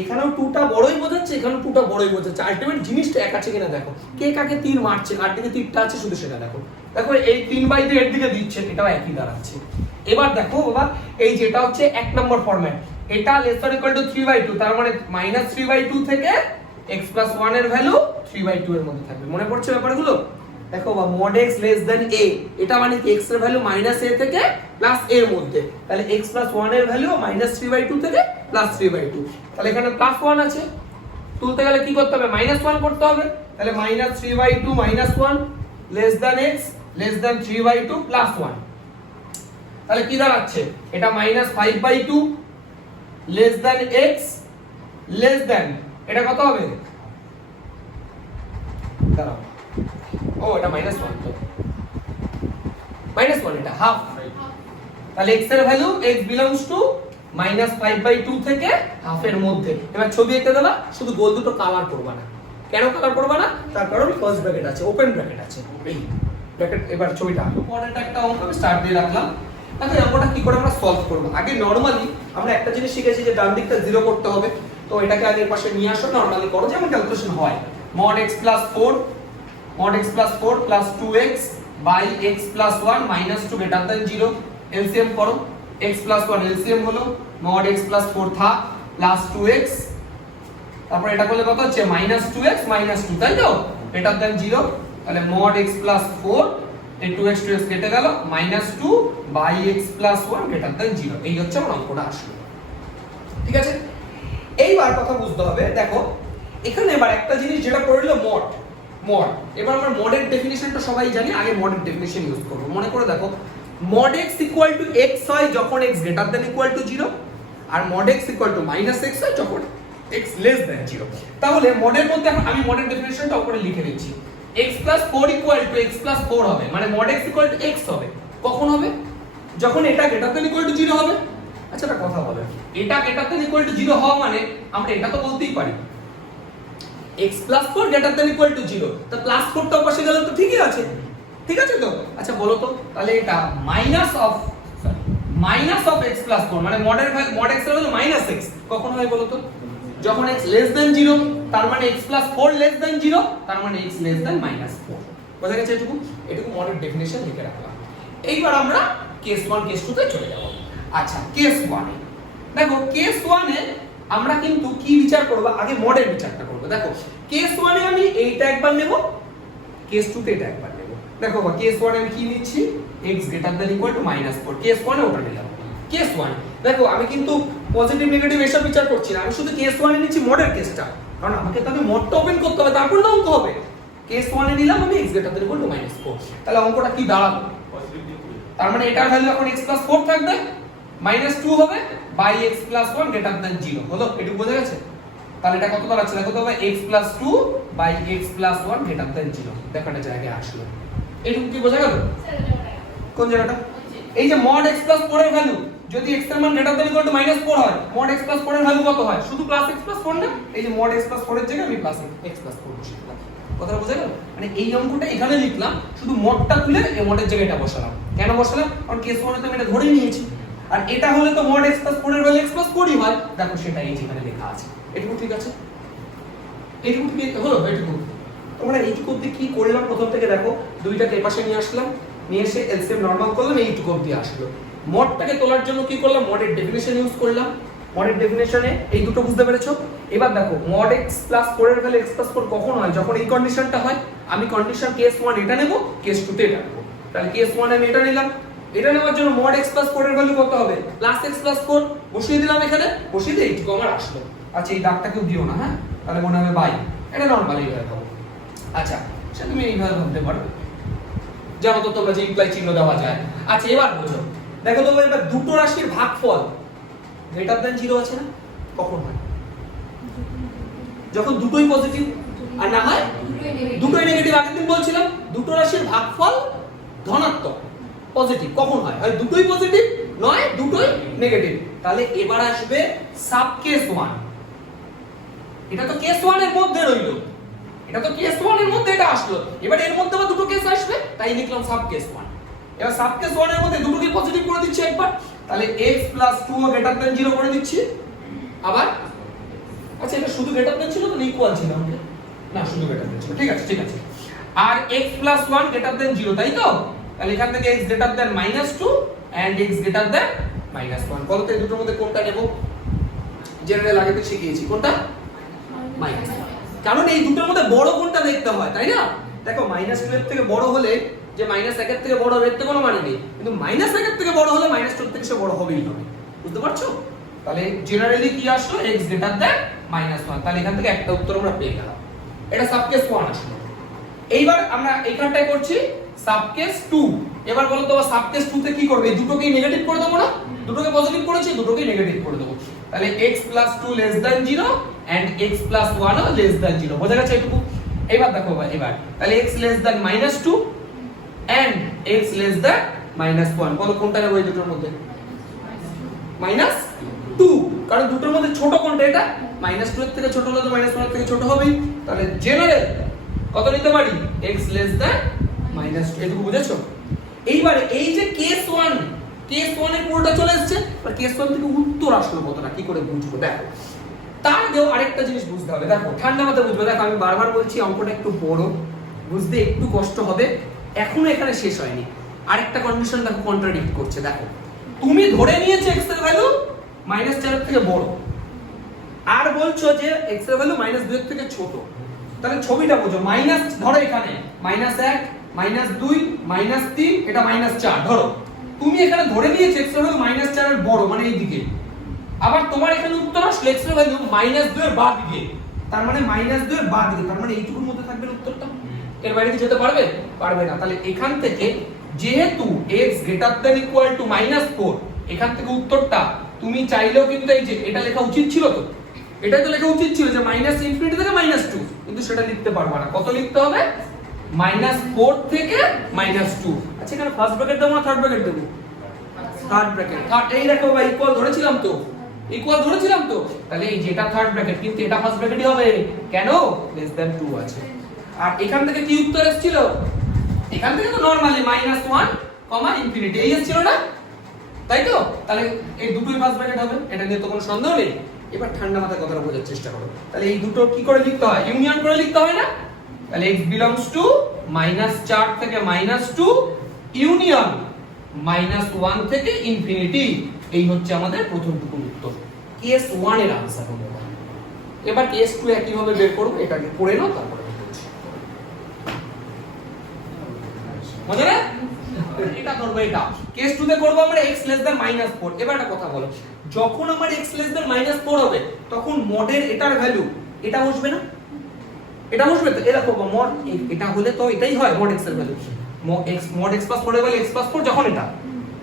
এখানেও 2টা বড়ই বোঝাচ্ছে, এখানেও 2টা বড়ই বোঝাচ্ছে, আলটিমেট জিনিসটা এক আছে কিনা দেখো, কে কাকে 3 মারছে, কার দিকে 3টা আছে শুধু সেটা দেখো। দেখো এই 3/2 এর দিকে দিচ্ছে, এটাও একই দাঁড়াচ্ছে। এবার দেখো বাবা, এই যেটা হচ্ছে 1 নম্বর ফরম্যাট, এটা লেস অর ইকুয়াল টু 3/2, তার মানে -3/2 থেকে x + 1 এর ভ্যালু 3/2 এর মধ্যে থাকবে। মনে পড়ছে ব্যাপারগুলো? দেখো বা mod x less than a, এটা মানে কি x এর ভ্যালু -a থেকে +a এর মধ্যে, তাহলে x + 1 এর ভ্যালু -3/2 থেকে +3/2, তাহলে এখানে +1 আছে, তুলতে গেলে কি করতে হবে, -1 করতে হবে, তাহলে -3/2 -1 less than x less than 3/2 +1, তাহলে কি দাঁড়াচ্ছে, এটা -5/2 less than x less than, এটা কত হবে, দাঁড়াও, ও এটা -1, তো -1 এটা হাফ, তাহলে x এর ভ্যালু x বিলংস টু -5/2 থেকে হাফ এর মধ্যে। এবার ছবি এঁকে দেবা, শুধু গোল দুটো কালার করবা না, কেন কালার করবে না? তার কারণ ফার্স্ট ব্র্যাকেট আছে, ওপেন ব্র্যাকেট আছে, এই ব্র্যাকেট। এবার ছবিটা আঁকো, পরেরটা একটা অঙ্ক আমি স্টার্ট দিয়ে রাখলাম। দেখো এই অঙ্কটা কি করে আমরা সলভ করব। আগে নরমালি আমরা একটা জিনিস শিখেছি যে ডান দিকটা 0 করতে হবে, তো এটাকে আগের পাশে নিয়ে আসো, নরমালি করো যেমন ক্যালকুলেশন হয়। mod x plus 4 plus 2x by x plus 1 minus 2 greater than 0 LCM করো। x plus 1 LCM হলো mod x plus 4 था plus 2x, তারপর এটা করলে কত হচ্ছে minus 2x minus 2, তাই তো greater than 0, তাহলে mod x plus 4 এই 2x কেটে গেল minus 2 by x plus 1 greater than 0। এই হচ্ছে আমার অঙ্কটা আসলো, ঠিক আছে। এইবার কথা বুঝতে হবে, দেখো এখানে এবার একটা জিনিস যেটা পড়লো mod। এবার আমরা মডের ডেফিনিশনটা সবাই জানি, আগে মডের ডেফিনিশন ইউজ করব। মনে করে দেখো mod x equal to x হয় যখন x greater than equal to 0, আর mod x equal to minus x হয় যখন x লেস দ্যান 0। তাহলে মডের মধ্যে এখন আমি মডের ডেফিনিশনটা উপরে লিখে দিচ্ছি। x plus 4 equal to x plus 4 হবে, মানে mod x equal to x হবে। কখন হবে? যখন এটা গ্রেটার দ্যান ইকুয়াল টু 0 হবে। আচ্ছা একটা কথা বলে, এটা গ্রেটার দ্যান ইকুয়াল টু 0 হওয়া মানে আমরা এটা তো বলতেই পারি x plus 4 greater than equal to 0, তো প্লাস 4 টাও পাশে গেল তো ঠিকই আছে, ঠিক আছে তো। আচ্ছা বলো তো তাহলে এটা মাইনাস অফ x plus 4 মানে mod x এর ভ্যালু মাইনাস x কখন হয় বলো তো? যখন x লেস দ্যান 0, তার মানে x plus 4 লেস দ্যান 0, তার মানে x লেস দ্যান মাইনাস 4। বোঝা গেছে এটুকু? এটুকু মডের ডেফিনিশন লিখে রাখলাম। এইবার আমরা কেস 1 কেস 2 তে চলে যাব। আচ্ছা কেস 1 এ দেখো, কেস 1 এ আমরা কিন্তু কি বিচার করব? আগে মডের বিচারটা করব। দেখো কেস 1 এ আমি এইটা একবার নেব, কেস 2 তে এটা একবার নেব। দেখো কেস 1 এ আমি কি নিচ্ছি? x greater than equal two -4। Case 1 এ ওটা নিলাম। কেস 1 দেখো আমি কিন্তু পজিটিভ নেগেটিভ এসব বিচার করছি না, আমি শুধু কেস 1 এ নিচ্ছি মডের কেসটা, কারণ আমাকে তাহলে মডটা ওপেন করতে হবে, তারপর না অঙ্ক হবে। কেস 1 এ নিলাম আমি x greater than equal two -4, তাহলে অঙ্কটা কি দাঁড়ালো? তার মানে এটার ভ্যালু এখন x plus 4 থাকবে, -2 হবে by x plus 1 greater than 0 হলো। এটুকু বোঝা গেছে? তাহলে এটা কত দাঁড়াচ্ছে? দেখো তো ভাই x plus 2 by x plus 1 greater than 0, দেখো এটা জায়গায় আসলো। এটুকু কি বোঝা গেল? কোন জায়গাটা? এই যে mod x plus 4 এর ভ্যালু যদি x এর মান greater than equal to -4 হয়, mod x plus 4 এর ভ্যালু কত হয়? শুধু প্লাস x plus 4 না, এই যে mod x plus 4 এর জায়গায় আমি প্লাস x plus 4 বসিয়ে দিলাম। কথাটা বোঝা গেল? মানে এই অঙ্কটা এখানে লিখলাম, শুধু মডটা তুলে এই মডের জায়গায় এটা বসালাম। কেন বসালাম? কারণ কেস 1 এ তো আমি এটা ধরে নিয়েছি, আর এটা হলে তো mod x plus 4 এর ভ্যালু x plus 4 ই হয়। দেখো সেটা এই যেখানে লেখা আছে। এটুকু ঠিক আছে? এটুকু কি হলো? এটুকু তোমরা এইটুকু অবধি কি করলাম প্রথম থেকে দেখো, দুইটাকে এই পাশে নিয়ে আসলাম, নিয়ে এসে এলসিএম নরমাল করলাম, এইটুকু অবধি আসলো। মডটাকে তোলার জন্য কি করলাম? মডের ডেফিনিশন ইউজ করলাম। মডের ডেফিনিশনে এই দুটো বুঝতে পেরেছো? এবার দেখো mod x plus 4 এর ভ্যালু x plus 4 কখন হয়? যখন এই কন্ডিশনটা হয়। আমি কন্ডিশন কেস 1 এটা নেব, কেস 2 তে এটা নেব। তাহলে কেস 1 আমি এটা নিলাম, এটা নেওয়ার জন্য mod x plus 4 এর ভ্যালু কত হবে? প্লাস x plus 4 বসিয়ে দিলাম এখানে, বসিয়ে দিয়ে এইটুকু আমার আসলো। আচ্ছা এই দাগটাকেও দিও না, হ্যাঁ তাহলে মনে হবে বাই, এটা নরমালি হয়ে যাবে। আচ্ছা সে তুমি এইভাবে ভাবতে পারো, জানো তো তোমরা যে ইমপ্লাই চিহ্ন দেওয়া যায়। আচ্ছা এবার বুঝো, দেখো তো এবার দুটো রাশির ভাগফল গ্রেটার দ্যান 0 আছে না, কখন হয়? যখন দুটোই পজিটিভ, আর না হয় দুটোই নেগেটিভ। আগের দিন বলছিলাম দুটো রাশির ভাগফল ধনাত্মক পজিটিভ কখন হয়? হয় দুটোই পজিটিভ, নয় দুটোই নেগেটিভ। তাহলে এবার আসবে সাব কেস 1। এটা তো কেস 1 এর মধ্যে রইলো, এটা তো কেস 1 এর মধ্যে এটা আসলো, এবার এর মধ্যে আবার দুটো কেস আসবে, তাই লিখলাম সাব কেস 1। এবার সাব কেস 1 এর মধ্যে দুটোকে পজিটিভ করে দিচ্ছি একবার, তাহলে x plus 2 গ্রেটার দ্যান 0 করে দিচ্ছি আবার। আচ্ছা এটা শুধু গ্রেটার দ্যান ছিল না ইকুয়াল ছিল? না শুধু গ্রেটার দ্যান ছিল, ঠিক আছে ঠিক আছে। আর x plus 1 গ্রেটার দ্যান 0, তাই তো? তাহলে এখান থেকে x greater than -2 and x greater than -1। বলো তো এই দুটোর মধ্যে কোনটা নেব? জেনারেল আগে তো শিখিয়েছি, কোনটা? মাইনাস। কারণ এই দুটোর মধ্যে বড় কোনটা দেখতে হয়, তাই না? দেখো -2 এর থেকে বড় হলে যে -1 এর থেকে বড় হবে এর তো কোনো মানে নেই, কিন্তু -1 এর থেকে বড় হলে -2 থেকে সে বড় হবেই হবে। বুঝতে পারছো? তাহলে জেনারেলি কি আসলো? x greater than -1। তাহলে এখান থেকে একটা উত্তর আমরা পেয়ে গেলাম। এটা সাবকেস 1 আসলো। এইবার আমরা এইখানটায় করছি সাবকেস 2। এবার বলো তো সাবকেস 2 তে কি করবে? এই দুটোকেই নেগেটিভ করে দেবো না? দুটোকে পজিটিভ করেছি, দুটোকেই নেগেটিভ করে দেবো। তাহলে x plus 2 less than 0 and x plus 1 less than 0। বোঝা গেছে এটুকু? এবার দেখো এবার তাহলে x less than -2 and x less than -1। বলো কোনটা নেব এই দুটোর মধ্যে? -2, কারণ দুটোর মধ্যে ছোট কোনটা? এটা -2 এর থেকে ছোট হলে তো -1 এর থেকে ছোট হবেই, তাহলে জেনারেল কত নিতে পারি x লেস দ্যান -2, এটুকু বুঝেছো? এইবারে এই যে কেস 1 এর পুরোটা চলে এসেছে, আর কেস 1 থেকে উত্তর আসলো কতটা কি করে বুঝবো দেখো। তার আগেও আরেকটা জিনিস বুঝতে হবে, দেখো ঠান্ডা মাথায় বুঝবে। দেখো আমি বারবার বলছি অঙ্কটা একটু বড়, বুঝতে একটু কষ্ট হবে, এখনো এখানে শেষ হয়নি। আরেকটা কন্ডিশন দেখো কন্ট্রাডিক্ট করছে। দেখো তুমি ধরে নিয়েছো x এর ভ্যালু -4 এর থেকে বড়, আর বলছো যে x এর ভ্যালু -2 এর থেকে ছোট, তাহলে ছবিটা বোঝো। মাইনাস ধরো এখানে -1 -2 -3 এটা -4 ধরো, তুমি এখানে ধরে নিয়েছো x এর ভ্যালু -4 এর বড়, মানে এই দিকে। আবার তোমার এখানে উত্তর আসলে x এর ভ্যালু -2 এর বাঁ দিকে, তার মানে -2 এর বাঁ দিকে, তার মানে এইটুকুর মধ্যে থাকবে উত্তরটা। এর বাইরে কি যেতে পারবে? পারবে না। তাহলে এখান থেকে যেহেতু x greater than equal two -4, এখান থেকে উত্তরটা তুমি চাইলেও কিন্তু এই যে এটা লেখা উচিত ছিল, তো এটাই তো লেখা উচিত ছিল যে -∞ থেকে -2, কিন্তু সেটা লিখতে পারবে না। কত লিখতে হবে? -4 থেকে -2। আচ্ছা এখানে ফার্স্ট ব্র্যাকেট দেবো না থার্ড ব্র্যাকেট দেবো? Third bracket. থার্ড এই দেখো ভাই ইকুয়াল ধরেছিলাম তো, তাহলে এই যেটা থার্ড ব্র্যাকেট, কিন্তু এটা ফার্স্ট ব্র্যাকেটই হবে। কেন? লেস দ্যান 2 আছে। আর এখান থেকে কি উত্তর এসেছিল? এখান থেকে তো নরমালি -1, এই এসেছিল না, তাই তো? তাহলে এই দুটোই ফার্স্ট ব্র্যাকেট হবে, এটা নিয়ে তো কোনো সন্দেহ নেই। এবার ঠান্ডা মাথায় কথাটা বোঝার চেষ্টা করো। তাহলে এই দুটো কি করে লিখতে হয়? ইউনিয়ন করে লিখতে হয় না? তাহলে x বিলংস টু -4 থেকে -2 ইউনিয়ন -1 থেকে ইনফিনিটি, এই হচ্ছে আমাদের প্রথম টুকুর উত্তর, কেস 1 এর आंसर হলো। এবার কেস 2 একই ভাবে বের করব, এটাকে পড়ে নাও তারপরে বলছি। মনে না? এটা করব, এটা কেস 2 তে করব আমরা x লেস দ্যান -4। এবার একটা কথা বলো, যখন আমার x লেস দ্যান -4 হবে তখন মডের এটার ভ্যালু এটা বসবে না? এটা বসবে তো। এরকম মড এটা হলে তো এটাই হয় মড x এর ভ্যালু। মড x প্লাস 4 এর ভ্যালু x প্লাস 4 যখন এটা,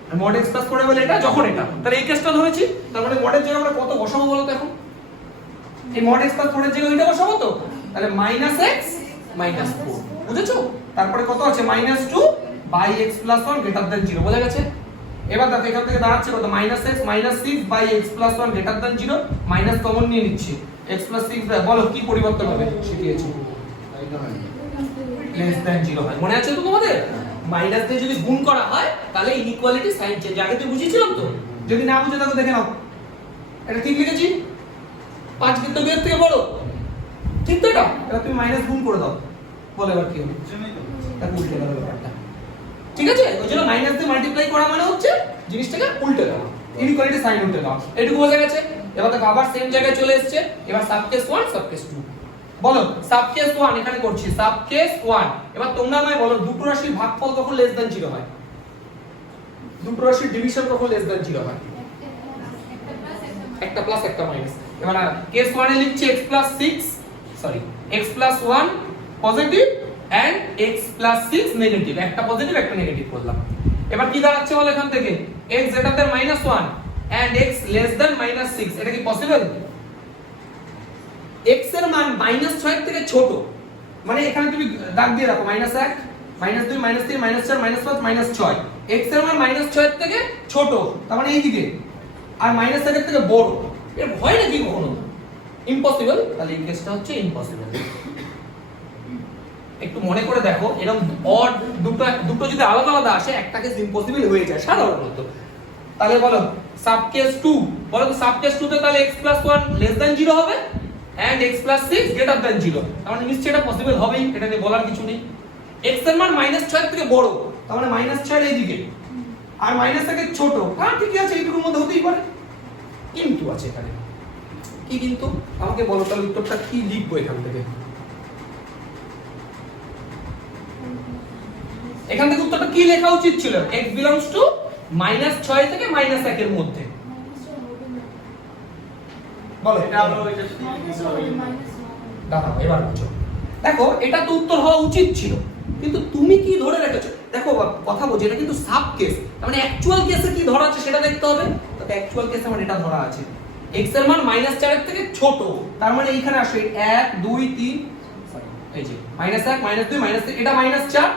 আর মড x প্লাস 4 এর ভ্যালু এটা যখন এটা। তাহলে এই কেসটা ধরেছি, তার মানে মডের জায়গায় আমরা কত বসাবো বলো তো এখন? এই মড x প্লাস 4 এর জায়গায় এটা বসাবো তো, তাহলে -x -4, বুঝেছো? তারপরে কত আছে? -2 by x plus 1 greater than 0, বোঝা গেছে? এবার দেখো এখান থেকে দাঁড়াচ্ছে কত? -x -6 by x plus 1 greater than 0, minus common নিয়ে নিচ্ছি, x প্লাস 6 বলো কি পরিবর্তন হবে? শিখিয়েছি লেস দ্যান 0 হয়, মনে আছে তো তোমাদের? মাইনাস দিয়ে যদি গুণ করা হয় তাহলে ইনইকুয়ালিটি সাইন চেঞ্জ, আগে তো বুঝিয়েছিলাম তো। যদি না বুঝে থাকো দেখে নাও, এটা ঠিক লিখেছি, 5 কিন্তু 2 এর থেকে বড়, ঠিক তো? এটা এবার তুমি মাইনাস গুণ করে দাও, বলো এবার কি হবে? এটা উল্টে গেল ব্যাপারটা, ঠিক আছে? ওই জন্য মাইনাস দিয়ে মাল্টিপ্লাই করা মানে হচ্ছে জিনিসটাকে উল্টে দেওয়া, ইনইকুয়ালিটি সাইন উল্টে দেওয়া। এটুকু বোঝা গেছে? এবার দেখো আবার সেম জায়গায় চলে এসেছে। এবার সাবকেস 1 সাবকেস 2, বলো সাবকেস 1 এখানে করছি, সাবকেস 1। এবার তোমরা আমায় বলো দুটো রাশির ভাগফল কখন লেস দ্যান 0 হয়? দুটো রাশির ডিভিশন কখন লেস দ্যান 0 হয়? একটা প্লাস একটা মাইনাস। এবার কেস 1 এ লিখছি x plus 6, sorry x plus 1 positive and x plus 6 negative, একটা পজিটিভ একটা নেগেটিভ করলাম। এবার কি দাঁড়াচ্ছে বলো এখান থেকে? x greater than -1 and x less than -6, এটা কি পসিবল? x এর মান -6 এর থেকে ছোট, মানে এখানে তুমি দাগ দিয়ে রাখো -1 -2 -3 -4 -5 -6, x এর মান -6 এর থেকে ছোট, তার মানে এই দিকে, আর -1 এর থেকে বড়। এর ভয় নাকি কখনো? ইম্পসিবল। তাহলে এই কেসটা হচ্ছে ইম্পসিবল। একটু মনে করে দেখো, এরকম অড দুটো যদি আলাদা আলাদা আসে একটা কেস ইম্পসিবল হয়ে যায় সাধারণত। তাহলে বলো সাবকেস 2, বলো তো সাবকেস 2 তে তাহলে x প্লাস 1 লেস দ্যান 0 হবে and x plus 6 greater than 0, তার মানে নিশ্চয়ই এটা পসিবল হবেই, এটা নিয়ে বলার কিছু নেই। x এর মান -6 এর থেকে বড়, তার মানে -6 এই দিকে, আর মাইনাস থেকে ছোট, হ্যাঁ ঠিকই আছে, এইটুকুর মধ্যে হতেই পারে। কিন্তু আছে এখানে কি কিন্তু? আমাকে বলো তাহলে উত্তরটা কি লিখবো এখান থেকে? এখান থেকে উত্তরটা কি লেখা উচিত ছিল? x বিলংস টু -6 থেকে -1 এর মধ্যে, বলো এটা হলো এটা দাঁড়াও এবার বুঝো। দেখো এটা তো উত্তর হওয়া উচিত ছিল, কিন্তু তুমি কি ধরে রেখেছো? দেখো কথা বলছি, এটা কিন্তু সাব কেস, তার মানে অ্যাকচুয়াল কেসে কি ধরা আছে সেটা দেখতে হবে। তবে অ্যাকচুয়াল কেসে আমার এটা ধরা আছে x এর মান -4 এর থেকে ছোট, তার মানে এইখানে আসে 1 2 3, সরি এই যে -1 -2 -3, এটা -4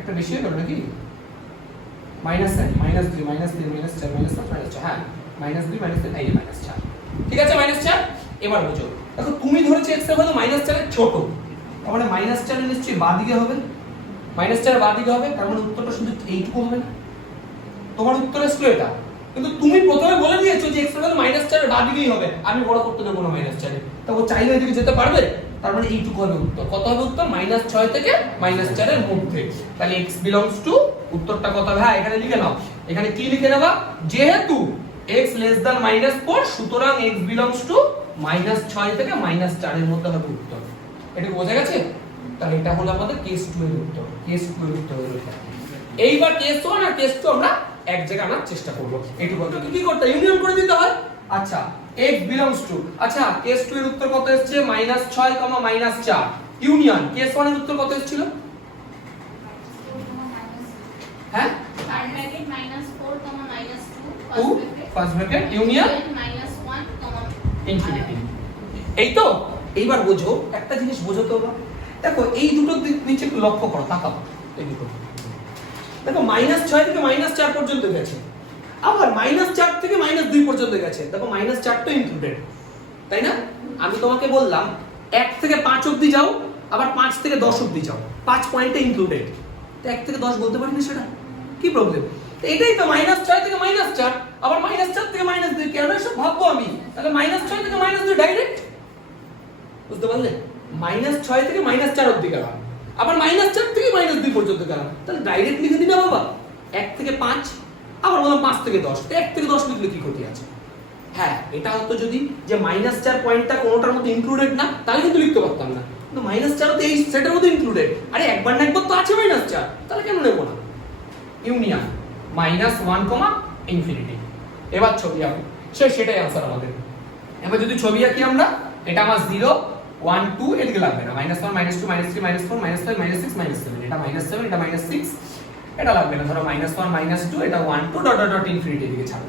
একটা বেশি হয়ে গেল নাকি? -1 -2 -3 -4 -5 -6, হ্যাঁ -2 -3 এই যে -4, ঠিক আছে? -4 এবার বুঝো, দেখো তুমি ধরেছো x এর ভ্যালু -4 এর ছোট, তার মানে -4 নিশ্চয়ই বাঁ দিকে হবে, -4 বাঁ দিকে হবে, তার মানে উত্তরটা শুধু এইটুকু হবে না? তোমার উত্তর আসলো এটা, কিন্তু তুমি প্রথমে বলে দিয়েছো যে x এর ভ্যালু -4 এর বাঁ দিকেই হবে, আমি বড় করতে দেবো না -4 এ, তো ও চাইলে এদিকে যেতে পারবে, তার মানে এইটুকু হবে উত্তর। কত হবে উত্তর? -6 থেকে -4 এর মধ্যে। তাহলে x বিলংস টু, উত্তরটা কত হবে? হ্যাঁ এখানে লিখে নাও, এখানে কি লিখে নেবা, যেহেতু x লেস দ্যান -4 সুতরাং x বিলংস টু -6 থেকে -4 এর মধ্যে হবে উত্তর। এটা বোঝা গেছে? তাহলে এটা হলো আমাদের কেস 2 এর উত্তর, কেস 2 এর উত্তর হলো এটা। এইবার কেস 1 আর কেস 2 আমরা এক জায়গায় আনার চেষ্টা করব। এইটুকু তো কি করতে হয়? ইউনিয়ন করে দিতে হয়। আচ্ছা x বিলংস টু, আচ্ছা কেস 2 এর উত্তর কত এসেছে? -6, -4। ইউনিয়ন কেস 1 এর উত্তর কত এসেছিল? হ্যাঁ ফার্স্ট ব্র্যাকেট ইউনিয়ন ইনফিনিটি। এই তো, এইবার বোঝো একটা জিনিস বোঝো তো বাবা, দেখো এই দুটো দিক নিচে একটু লক্ষ্য করো, তাকাও এই দুটো, দেখো -6 থেকে -4 পর্যন্ত গেছে, আবার -4 থেকে -2 পর্যন্ত গেছে, দেখো -4 তো ইনক্লুডেড, তাই না? আমি তোমাকে বললাম 1 থেকে 5 অবধি যাও, আবার 5 থেকে 10 অবধি যাও, 5 পয়েন্টে ইনক্লুডেড, তো 1 থেকে 10 বলতে পারি না, সেটা কি প্রবলেম? এটাই তো -6 থেকে -4, আবার -4 থেকে -2, কেন এসব ভাববো আমি? তাহলে -6 থেকে -2 ডাইরেক্ট, বুঝতে পারলে? -6 থেকে -4 অবধি গেলাম, আবার -4 থেকে -2 পর্যন্ত গেলাম, তাহলে ডাইরেক্ট লিখে দিই না বাবা, 1 থেকে 5, আবার বললাম 5 থেকে 10, 1 থেকে 10 লিখলে কি ক্ষতি আছে? হ্যাঁ এটা হতো যদি যে -4 পয়েন্টটা কোনোটার মধ্যে ইনক্লুডেড না, তাহলে কিন্তু লিখতে পারতাম না, কিন্তু -4 তো এই সেটের মধ্যে ইনক্লুডেড, আরে একবার না একবার তো আছে -4, তাহলে কেন নেব না? Union -1, infinity. এবার ছবি আঁকো, সেটাই आंसर আমাদের। এবার যদি ছবি আঁকি আমরা, এটা আমার 0 1 2 এদিকে লাগবে না, -1 -2 -3 -4 -5 -6 -7, এটা -7 এটা -6, এটা লাগবে না, ধরো -1 -2 এটা 1 2 ডট ডট ডট ইনফিনিটি দিকে ছাড়ো।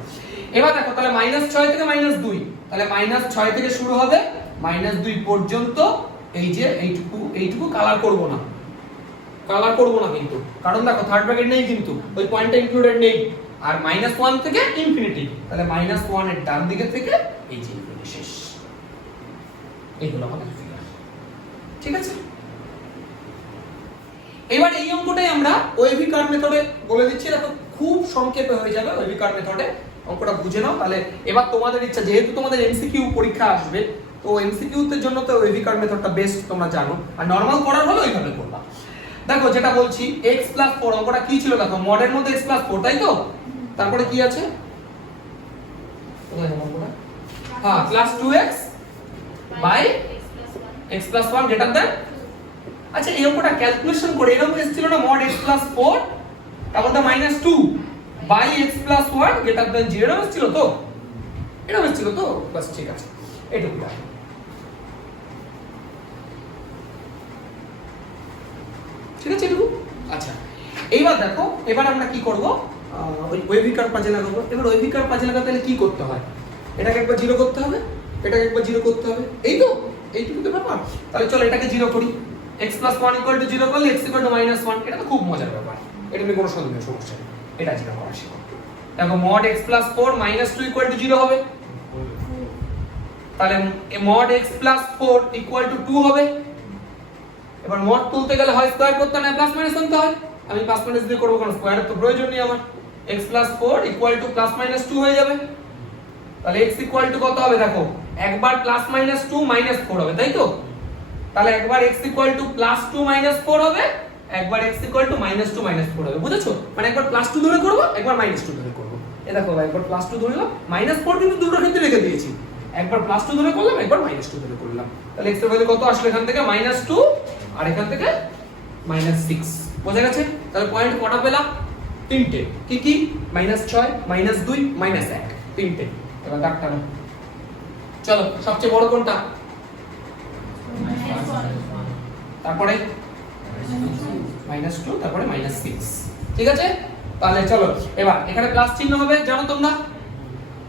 এবার দেখো তাহলে -6 থেকে -2, তাহলে -6 থেকে শুরু হবে -2 পর্যন্ত, এই যে এইটুকু কালার করব না, কিন্তু কারণ দেখো থার্ড ব্র্যাকেট নেই, কিন্তু ওই পয়েন্টটা ইনক্লুডেড নেই, আর -1 থেকে ইনফিনিটি, তাহলে -1 এর ডান দিকে থেকে এই যে ইনফিনিটি শেষ, এইগুলো আমাদের ফিগার, ঠিক আছে? এবার এই অঙ্কটাই আমরা ওয়েভি কার্ভ মেথডে বলে দিচ্ছি, দেখো খুব সংক্ষেপে হয়ে যাবে ওয়েভি কার্ভ মেথডে, অঙ্কটা বুঝে নাও। তাহলে এবার তোমাদের ইচ্ছা, যেহেতু তোমাদের এমসিকিউ পরীক্ষা আসবে, তো এমসিকিউ তে জন্য তো ওয়েভি কার্ভ মেথডটা বেস্ট, তোমরা জানো, আর নরমাল করার হলো এইভাবে করবা। দেখো যেটা বলছি x+4, অঙ্কটা কি ছিল দেখো, মডের মধ্যে x+4, তাই তো? তারপরে কি আছে? হ্যাঁ +2x by x+1 greater than, আচ্ছা এই অঙ্কটা ক্যালকুলেশন করে এরকম এসেছিল না, mod x+4 তারপর দা -2 বাই x+1 গ্রেটার দ্যান 0 এসেছিল তো, এরকম এসেছিল তো, বাস ঠিক আছে, এটুকু। ঠিক আছে এটুকু। আচ্ছা এইবার দেখো, এবার আমরা কি করব, ওই ওয়েভি কার্ভ পাজে লাগাবো। এবার ওয়েভি কার্ভ পাজে লাগাতে হলে কি করতে হয়? এটাকে একবার 0 করতে হবে, এটাকে একবার 0 করতে হবে, এই তো, এইটুকু তো ব্যাপার। তাহলে চলো এটাকে 0 করি, x+1 = 0 করলে x = -1, এটা তো খুব মজার ব্যাপার, এটা নিয়ে কোনো সমস্যা নেই, এটা 0 করা শিখো। দেখো mod x+4 -2 = 0 হবে, তাহলে mod x+4 = 2 হবে। এবার মড তুলতে গেলে হয় স্কয়ার করতে না প্লাস মাইনাস আনতে হয়, আমি প্লাস মাইনাস দিয়ে করব, কারণ স্কয়ারের তো প্রয়োজন নেই আমার। x+4 = +-2 হয়ে যাবে, তাহলে x = কত হবে দেখো, একবার +-2 -4 হবে, তাই তো? তাহলে একবার x = +2 -4 হবে, একবার x = -2 -4 হবে, বুঝেছো? মানে একবার +2 ধরে করব, একবার -2 ধরে করব। এই দেখো একবার +2 ধরলাম, -4 কিন্তু দুটো ক্ষেত্রে রেখে দিয়েছি, একবার +2 ধরে করলাম, একবার -2 ধরে করলাম, তাহলে x এর ভ্যালু কত আসলে এখান থেকে -2 আর এখান থেকে -6, বোঝা গেছে? তাহলে পয়েন্ট কটা পেলাম? তিনটে, কি কি? -6 -2 -1, তিনটে। এবার দাগটা নাও, চলো সবচেয়ে বড় কোনটা? তারপরে -2, তারপরে -6, ঠিক আছে? তাহলে চলো এবার এখানে প্লাস চিহ্ন হবে, জানো তোমরা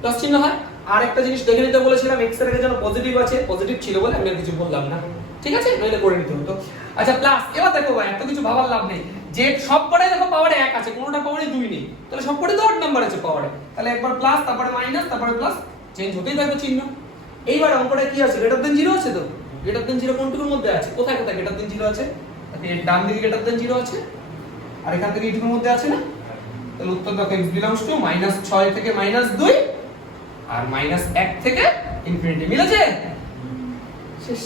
প্লাস চিহ্ন হয়। আর একটা জিনিস দেখে নিতে বলেছিলাম, x এর আগে যেন পজিটিভ আছে, পজিটিভ ছিল বলে আমি আর কিছু বললাম না, ঠিক আছে? নইলে করে নিতে হতো। আচ্ছা প্লাস, এবার দেখো ভাই এত কিছু ভাবার লাভ নেই, যে সবকটাই দেখো পাওয়ারে 1 আছে, কোনোটা পাওয়ারে 2 নেই, তাহলে সবকটাই তো অড নাম্বার আছে পাওয়ারে, তাহলে একবার প্লাস তারপরে মাইনাস তারপরে প্লাস, চেঞ্জ হতেই থাকবে চিহ্ন। এইবার অঙ্কটা কি আছে, গ্রেটার দেন 0 আছে তো, গ্রেটার দেন 0 কোনটুকুর মধ্যে আছে, কোথায় কোথায় গ্রেটার দেন 0 আছে, এর ডান দিকে গ্রেটার দেন 0 আছে আর এখান থেকে এইটুকুর মধ্যে আছে না, তাহলে উত্তর দেখো x বিলংস টু -6 থেকে -2 আর -1 থেকে ইনফিনিটি, মিলেছে? শেষ।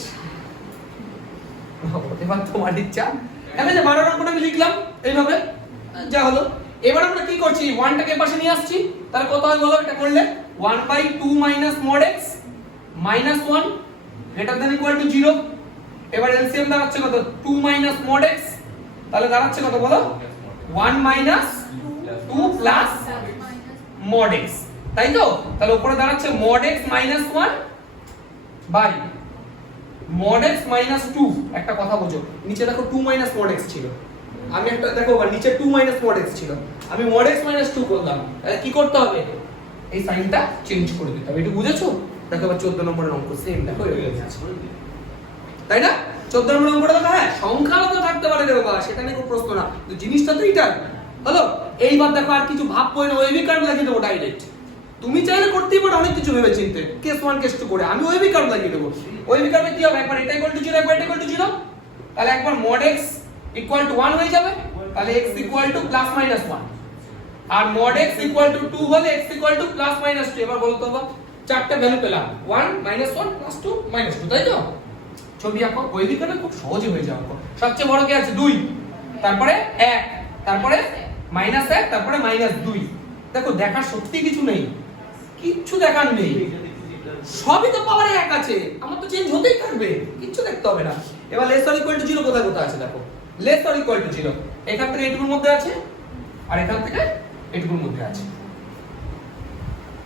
এবার তোমার ইচ্ছা, এখানে যে 12 অঙ্কটা আমি লিখলাম এইভাবে যা হলো। এবার আমরা কি করছি, 1 টাকে পাশে নিয়ে আসছি, তাহলে কত হয় বলো এটা করলে, 1/2 mod x -1 greater than equal to 0। এবার এলসিএম দাঁড়াচ্ছে কত, 2 mod x, তাহলে দাঁড়াচ্ছে কত বলো, 1 - 2 প্লাস mod x, তাই তো? তাহলে উপরে দাঁড়াচ্ছে mod x -1 by mod x -2। একটা কথা বোঝো, নিচে দেখো 2 mod x ছিল, আমি একটা দেখো নিচে 2 mod x ছিল, আমি mod x -2 করলাম, তাহলে কি করতে হবে, এই সাইনটা চেঞ্জ করে দিতে হবে। এটা বুঝেছো? দেখো এবার 14 নম্বরের অঙ্ক সেম দেখো এরকম আছে, তাই না? 14 নম্বরের অঙ্কটা দেখো, হ্যাঁ সংখ্যা তো থাকতে পারে রে বাবা, সেটা নিয়ে কোনো প্রশ্ন না, তো জিনিসটা তো এইটা হলো। এইবার দেখো আর কিছু ভাব করে না, ওয়েভি কার্ভ লাগিয়ে দেবো ডাইরেক্ট। তুমি চাইলে করতেই পারো অনেক কিছু ভেবে চিন্তে, কেস 1 কেস 2 করে, আমি ওয়েভি কার্ভ লাগিয়ে দেবো। ওয়েভি কার্ভে কি হবে, একবার এটা ইকুয়াল টু 0 একবার এটা ইকুয়াল টু 0, তাহলে একবার mod x ইকুয়াল টু 1 হয়ে যাবে, তাহলে x equal to plus minus 1, আর mod x ইকুয়াল টু 2 হলে x equal to plus minus 2। এবার বলো তো বাবা, চারটে ভ্যালু পেলাম, 1 -1 +2 -2, তাই তো? ছবি আঁকো, ওয়েভি কার্ভে খুব সহজে হয়ে যাবে। সবচেয়ে বড় কি আছে, 2, তারপরে 1, তারপরে -1, তারপরে -2। দেখো দেখার সত্যি কিছু নেই, কিচ্ছু দেখার নেই, সবই তো পাওয়ারে 1 আছে, আমার তো চেঞ্জ হতেই থাকবে, কিচ্ছু দেখতে হবে না। এবার লেস অর ইকুয়াল টু 0 কোথায় কোথায় আছে দেখো, লেস অর ইকুয়াল টু 0 এখান থেকে এইটুকুর মধ্যে আছে আর এখান থেকে এইটুকুর মধ্যে আছে,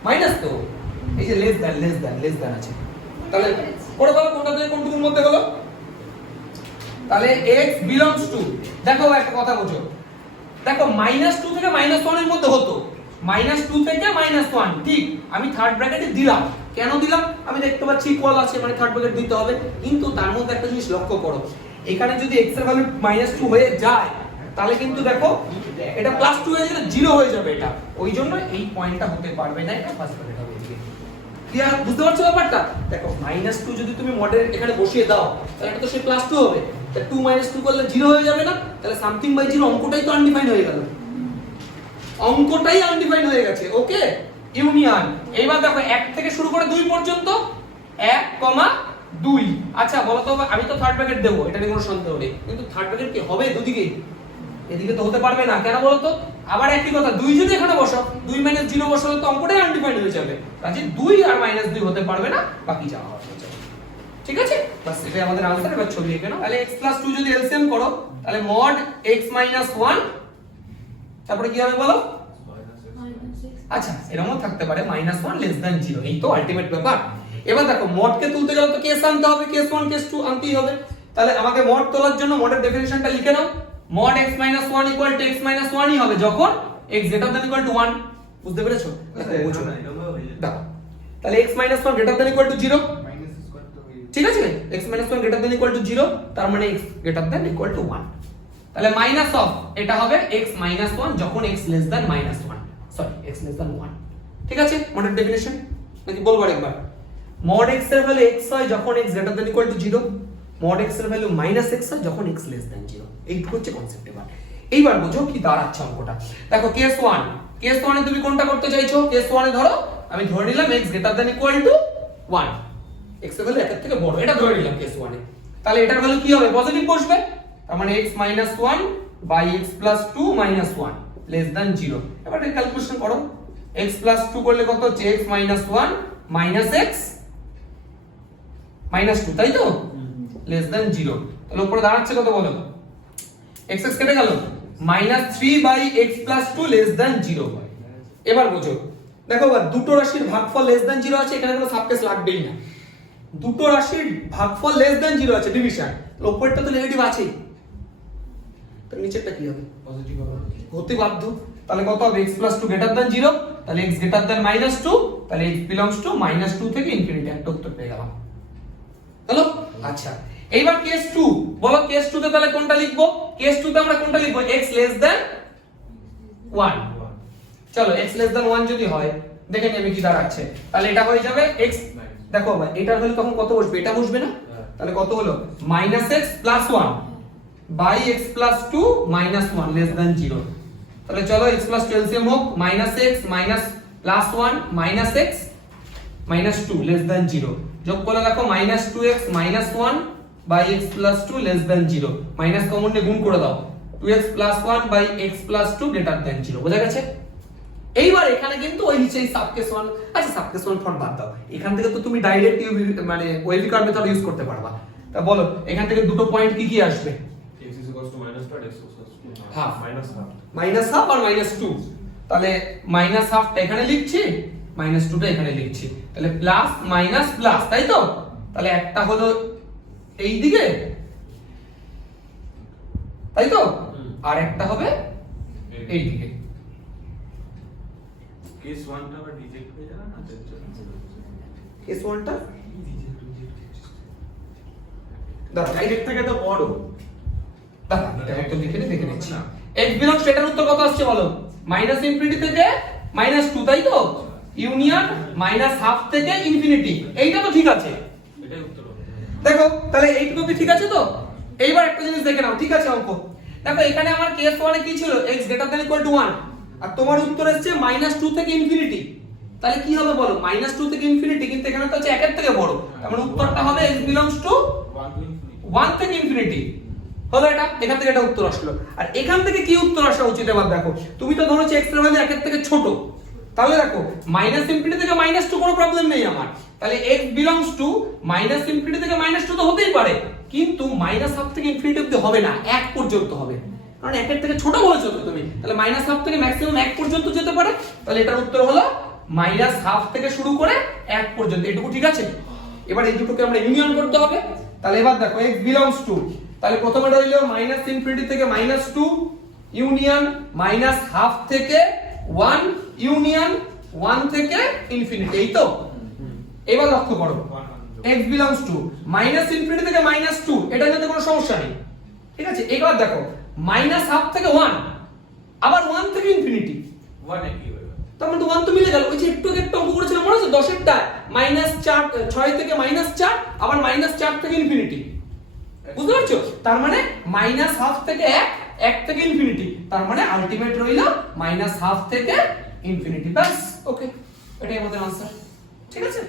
মাইনাস তো এই যে লেস দ্যান আছে, তাহলে পড়ে বলো কোনটা থেকে কোনটুকুর মধ্যে হলো, তাহলে x বিলংস টু, দেখো একটা কথা বোঝো, দেখো -2 থেকে -1 এর মধ্যে হতো, -2 থেকে -1, ঠিক আমি থার্ড ব্র্যাকেটে দিলাম, কেন দিলাম, আমি দেখতে পাচ্ছি ইকুয়াল আছে মানে থার্ড ব্র্যাকেট দিতে হবে, কিন্তু তার মধ্যে একটা জিনিস লক্ষ্য করো, এখানে যদি x এর ভ্যালু -2 হয়ে যায় তাহলে কিন্তু দেখো এটা +2 হয়ে গেলে 0 হয়ে যাবে, এটা ওই জন্য এই পয়েন্টটা হতে পারবে না, এটা ফার্স্ট ব্র্যাকেট হবে। ক্লিয়ার, বুঝতে পারছো ব্যাপারটা? দেখো -2 যদি তুমি মডেল এখানে বসিয়ে দাও তাহলে এটা তো সেই +2 হবে, তাহলে 2 - 2 করলে 0 হয়ে যাবে না, তাহলে সামথিং বাই 0 অঙ্কটাই তো আনডিফাইন্ড হয়ে গেল, অঙ্কটাই আনডিফাইন্ড হয়ে গেছে। ওকে, ইউনিয়ন। এইবার দেখো 1 থেকে শুরু করে 2 পর্যন্ত, 1, 2। আচ্ছা বলো তো, আমি তো থার্ড ব্র্যাকেট দেবো, এটা নিয়ে কোনো সন্দেহ নেই, কিন্তু থার্ড ব্র্যাকেট কি হবে দুদিকে, এদিকে তো হতে পারবে না, কেন বলো তো? আবার একই কথা, 2 যদি এখানে বসো, 2 - 0 বসালে তো অঙ্কটাই আনডিফাইন্ড হয়ে যাবে, কাজে 2 আর -2 হতে পারবে না, বাকি যা হওয়ার হয়ে যাবে। ঠিক আছে, বাস এটাই আমাদের আনসার। এবার ছবি এঁকে নাও, তাহলে x + 2 যদি এলসিএম করো তাহলে mod x - 1, তারপরে কি হবে বলো? আচ্ছা এরকমও থাকতে পারে -1 < 0, এই তো আলটিমেট ব্যাপার। এবার দেখো মড কে তুলতে গেলে তো কেস আনতে হবে, কেস 1 কেস 2 আনতেই হবে, তাহলে আমাকে মড তোলার জন্য মডের ডেফিনিশনটা লিখে নাও, mod x - 1 = x - 1 ই হবে যখন x > 1, বুঝতে পেরেছো? বুঝো না দাও, তাহলে x - 1 > 0, ঠিক আছে, x - 1 > 0, তার মানে x > 1, তাহলে মাইনাস অফ এটা হবে x - 1 যখন x <-1, সরি x <1, ঠিক আছে? মডের ডেফিনিশন নাকি বলবো একবার, mod x এর ভ্যালু x হয় যখন x > 0, mod x এর ভ্যালু -x হয় যখন x < 0, এইটুকু হচ্ছে কনসেপ্ট। এইবার বুঝো কি দাঁড়াচ্ছে অঙ্কটা, দেখো কেস 1 এ তুমি কোনটা করতে চাইছো, কেস 1 এ ধরো আমি ধরে নিলাম x > 1, x এর ভ্যালু 1 এর থেকে বড়, এটা ধরে নিলাম কেস 1 এ, তাহলে এটার ভ্যালু কি হবে, পজিটিভ বসবে, তার মানে x - 1 / x + 2 - 1 <0। এবার এটা ক্যালকুলেশন করো, x + 2 করলে কত হচ্ছে, x - 1 - x -2, তাই তো, <0। তাহলে উপরে দাঁড়াচ্ছে কত বলো, x কেটে গেল, -3 / x + 2 <0। এবার বুঝো, দেখো দুটো রাশির ভাগফল <0 আছে, এখানে কোনো সাবকেস লাগবেই না, দুটো রাশির ভাগফল <0 আছে, ডিভিশন, উপরেরটা তো নেগেটিভ আছে, তো নিচেরটা কি হবে, পজিটিভ হবে, হতে বাধ্য। তাহলে কত হবে, x + 2 > 0, তাহলে x > -2, তাহলে x বিলংস টু -2 থেকে ইনফিনিটি, একটা উত্তর পেয়ে গেলাম। হলো? আচ্ছা এইবার কেস 2, বলো কেস 2 তে তাহলে কোনটা লিখবো, কেস 2 তে আমরা কোনটা লিখবো, x < 1, চলো x < 1 যদি হয় দেখে নেবে কি দাঁড়াচ্ছে, তাহলে এটা হয়ে যাবে x দেখো ভাই এটার ভ্যালু তখন কত বসবে, এটা বসবে না, তাহলে কত হলো -x + 1 by x + 2 -1 less than 0। তাহলে চলো x + 2 এলসিএম হোক, -x +1 -x -2 লেস দ্যান 0। যোগ করে দেখো -2x -1 by x + 2 less than 0, minus common নিয়ে গুণ করে দাও, 2x + 1 by x + 2 greater than 0। বোঝা গেছে? এইবার এখানে কিন্তু ওই নিচেই সাবকেস 1, আচ্ছা সাবকেস 1 ফর্ম বাদ দাও, এখান থেকে তো তুমি ডাইরেক্ট মানে ওয়েভি কার্ভ মেথড ইউজ করতে পারবা। তা বলো এখান থেকে দুটো পয়েন্ট কি কি আসবে? x = -2 আর x = হাফ, -half -1/2 আর -2, তাহলে -1/2 টা এখানে লিখছি, -2 টা এখানে লিখছি, তাহলে প্লাস মাইনাস প্লাস, তাই তো? তাহলে একটা হলো এই দিকে, তাই তো, আর একটা হবে এই দিকে। কেস 1 টা আবার রিজেক্ট হয়ে যাবে না? কেস 1 টা ডাইরেক্ট থেকে তো বড়। দাঁড়া এটা একটু লিখে দেখে নিচ্ছি। x বিলংস এটার উত্তর কত আসছে বলো? -ইনফিনিটি থেকে -2, তাই তো? ইউনিয়ন -1/2 থেকে ইনফিনিটি, এইটা তো ঠিক আছে। এটাই উত্তর হবে। দেখো তাহলে এইটুকু কি ঠিক আছে তো? এইবার একটা জিনিস দেখে নাও, ঠিক আছে অঙ্ক? দেখো এখানে আমার কেস 1 এ কি ছিল? x > 1, আর তোমার উত্তর এসেছে -2 থেকে ইনফিনিটি। তাহলে কি হবে বলো? -2 থেকে ইনফিনিটি, কিন্তু এখানে তো হচ্ছে 1 এর থেকে বড়, তার মানে উত্তরটা হবে x বিলংস টু 1 থেকে ইনফিনিটি। হলো এটা, এখান থেকে এটা উত্তর আসলো। আর এখান থেকে কি উত্তর আসা উচিত এবার দেখো, তুমি তো ধরেছো x এর ভ্যালু 1 এর থেকে ছোট, তাহলে দেখো -ইনফিনিটি থেকে -2 কোনো প্রবলেম নেই আমার, তাহলে x বিলংস টু -ইনফিনিটি থেকে -2 তো হতেই পারে, কিন্তু -1/2 থেকে ইনফিনিটি অবধি হবে না, 1 পর্যন্ত হবে, কারণ 1 এর থেকে ছোট বলেছো তো তুমি, তাহলে -1/2 থেকে ম্যাক্সিমাম 1 পর্যন্ত যেতে পারে, তাহলে এটার উত্তর হলো -1/2 থেকে শুরু করে 1 পর্যন্ত। এটুকু ঠিক আছে? এবার এই দুটোকে আমরা ইউনিয়ন করতে হবে। তাহলে এবার দেখো x বিলংস টু, তাহলে প্রথমেটা হলো -ইনফিনিটি থেকে -2 ইউনিয়ন -1/2 থেকে 1 ইউনিয়ন 1 থেকে ইনফিনিটি, এই তো? এবার লক্ষ্য করো x বিলংস টু -ইনফিনিটি থেকে -2, এটা নিতে কোনো সমস্যা নেই, ঠিক আছে? এবার দেখো -1/2 থেকে 1, আবার 1 থেকে ইনফিনিটি, 1 এ কি হবে? তার মানে তো 1 তো মিলে গেল। ওই যে একটু অঙ্ক করেছিলাম মনে আছে 10 এরটা, -4 6 থেকে -4, আবার -4 থেকে ইনফিনিটি, বুঝতে পারছো? তার মানে -1/2 থেকে 1, 1 থেকে ইনফিনিটি, তার মানে আলটিমেট রইলো -1/2 থেকে ইনফিনিটি। বাস, ওকে, এটাই আমাদের আনসার, ঠিক আছে?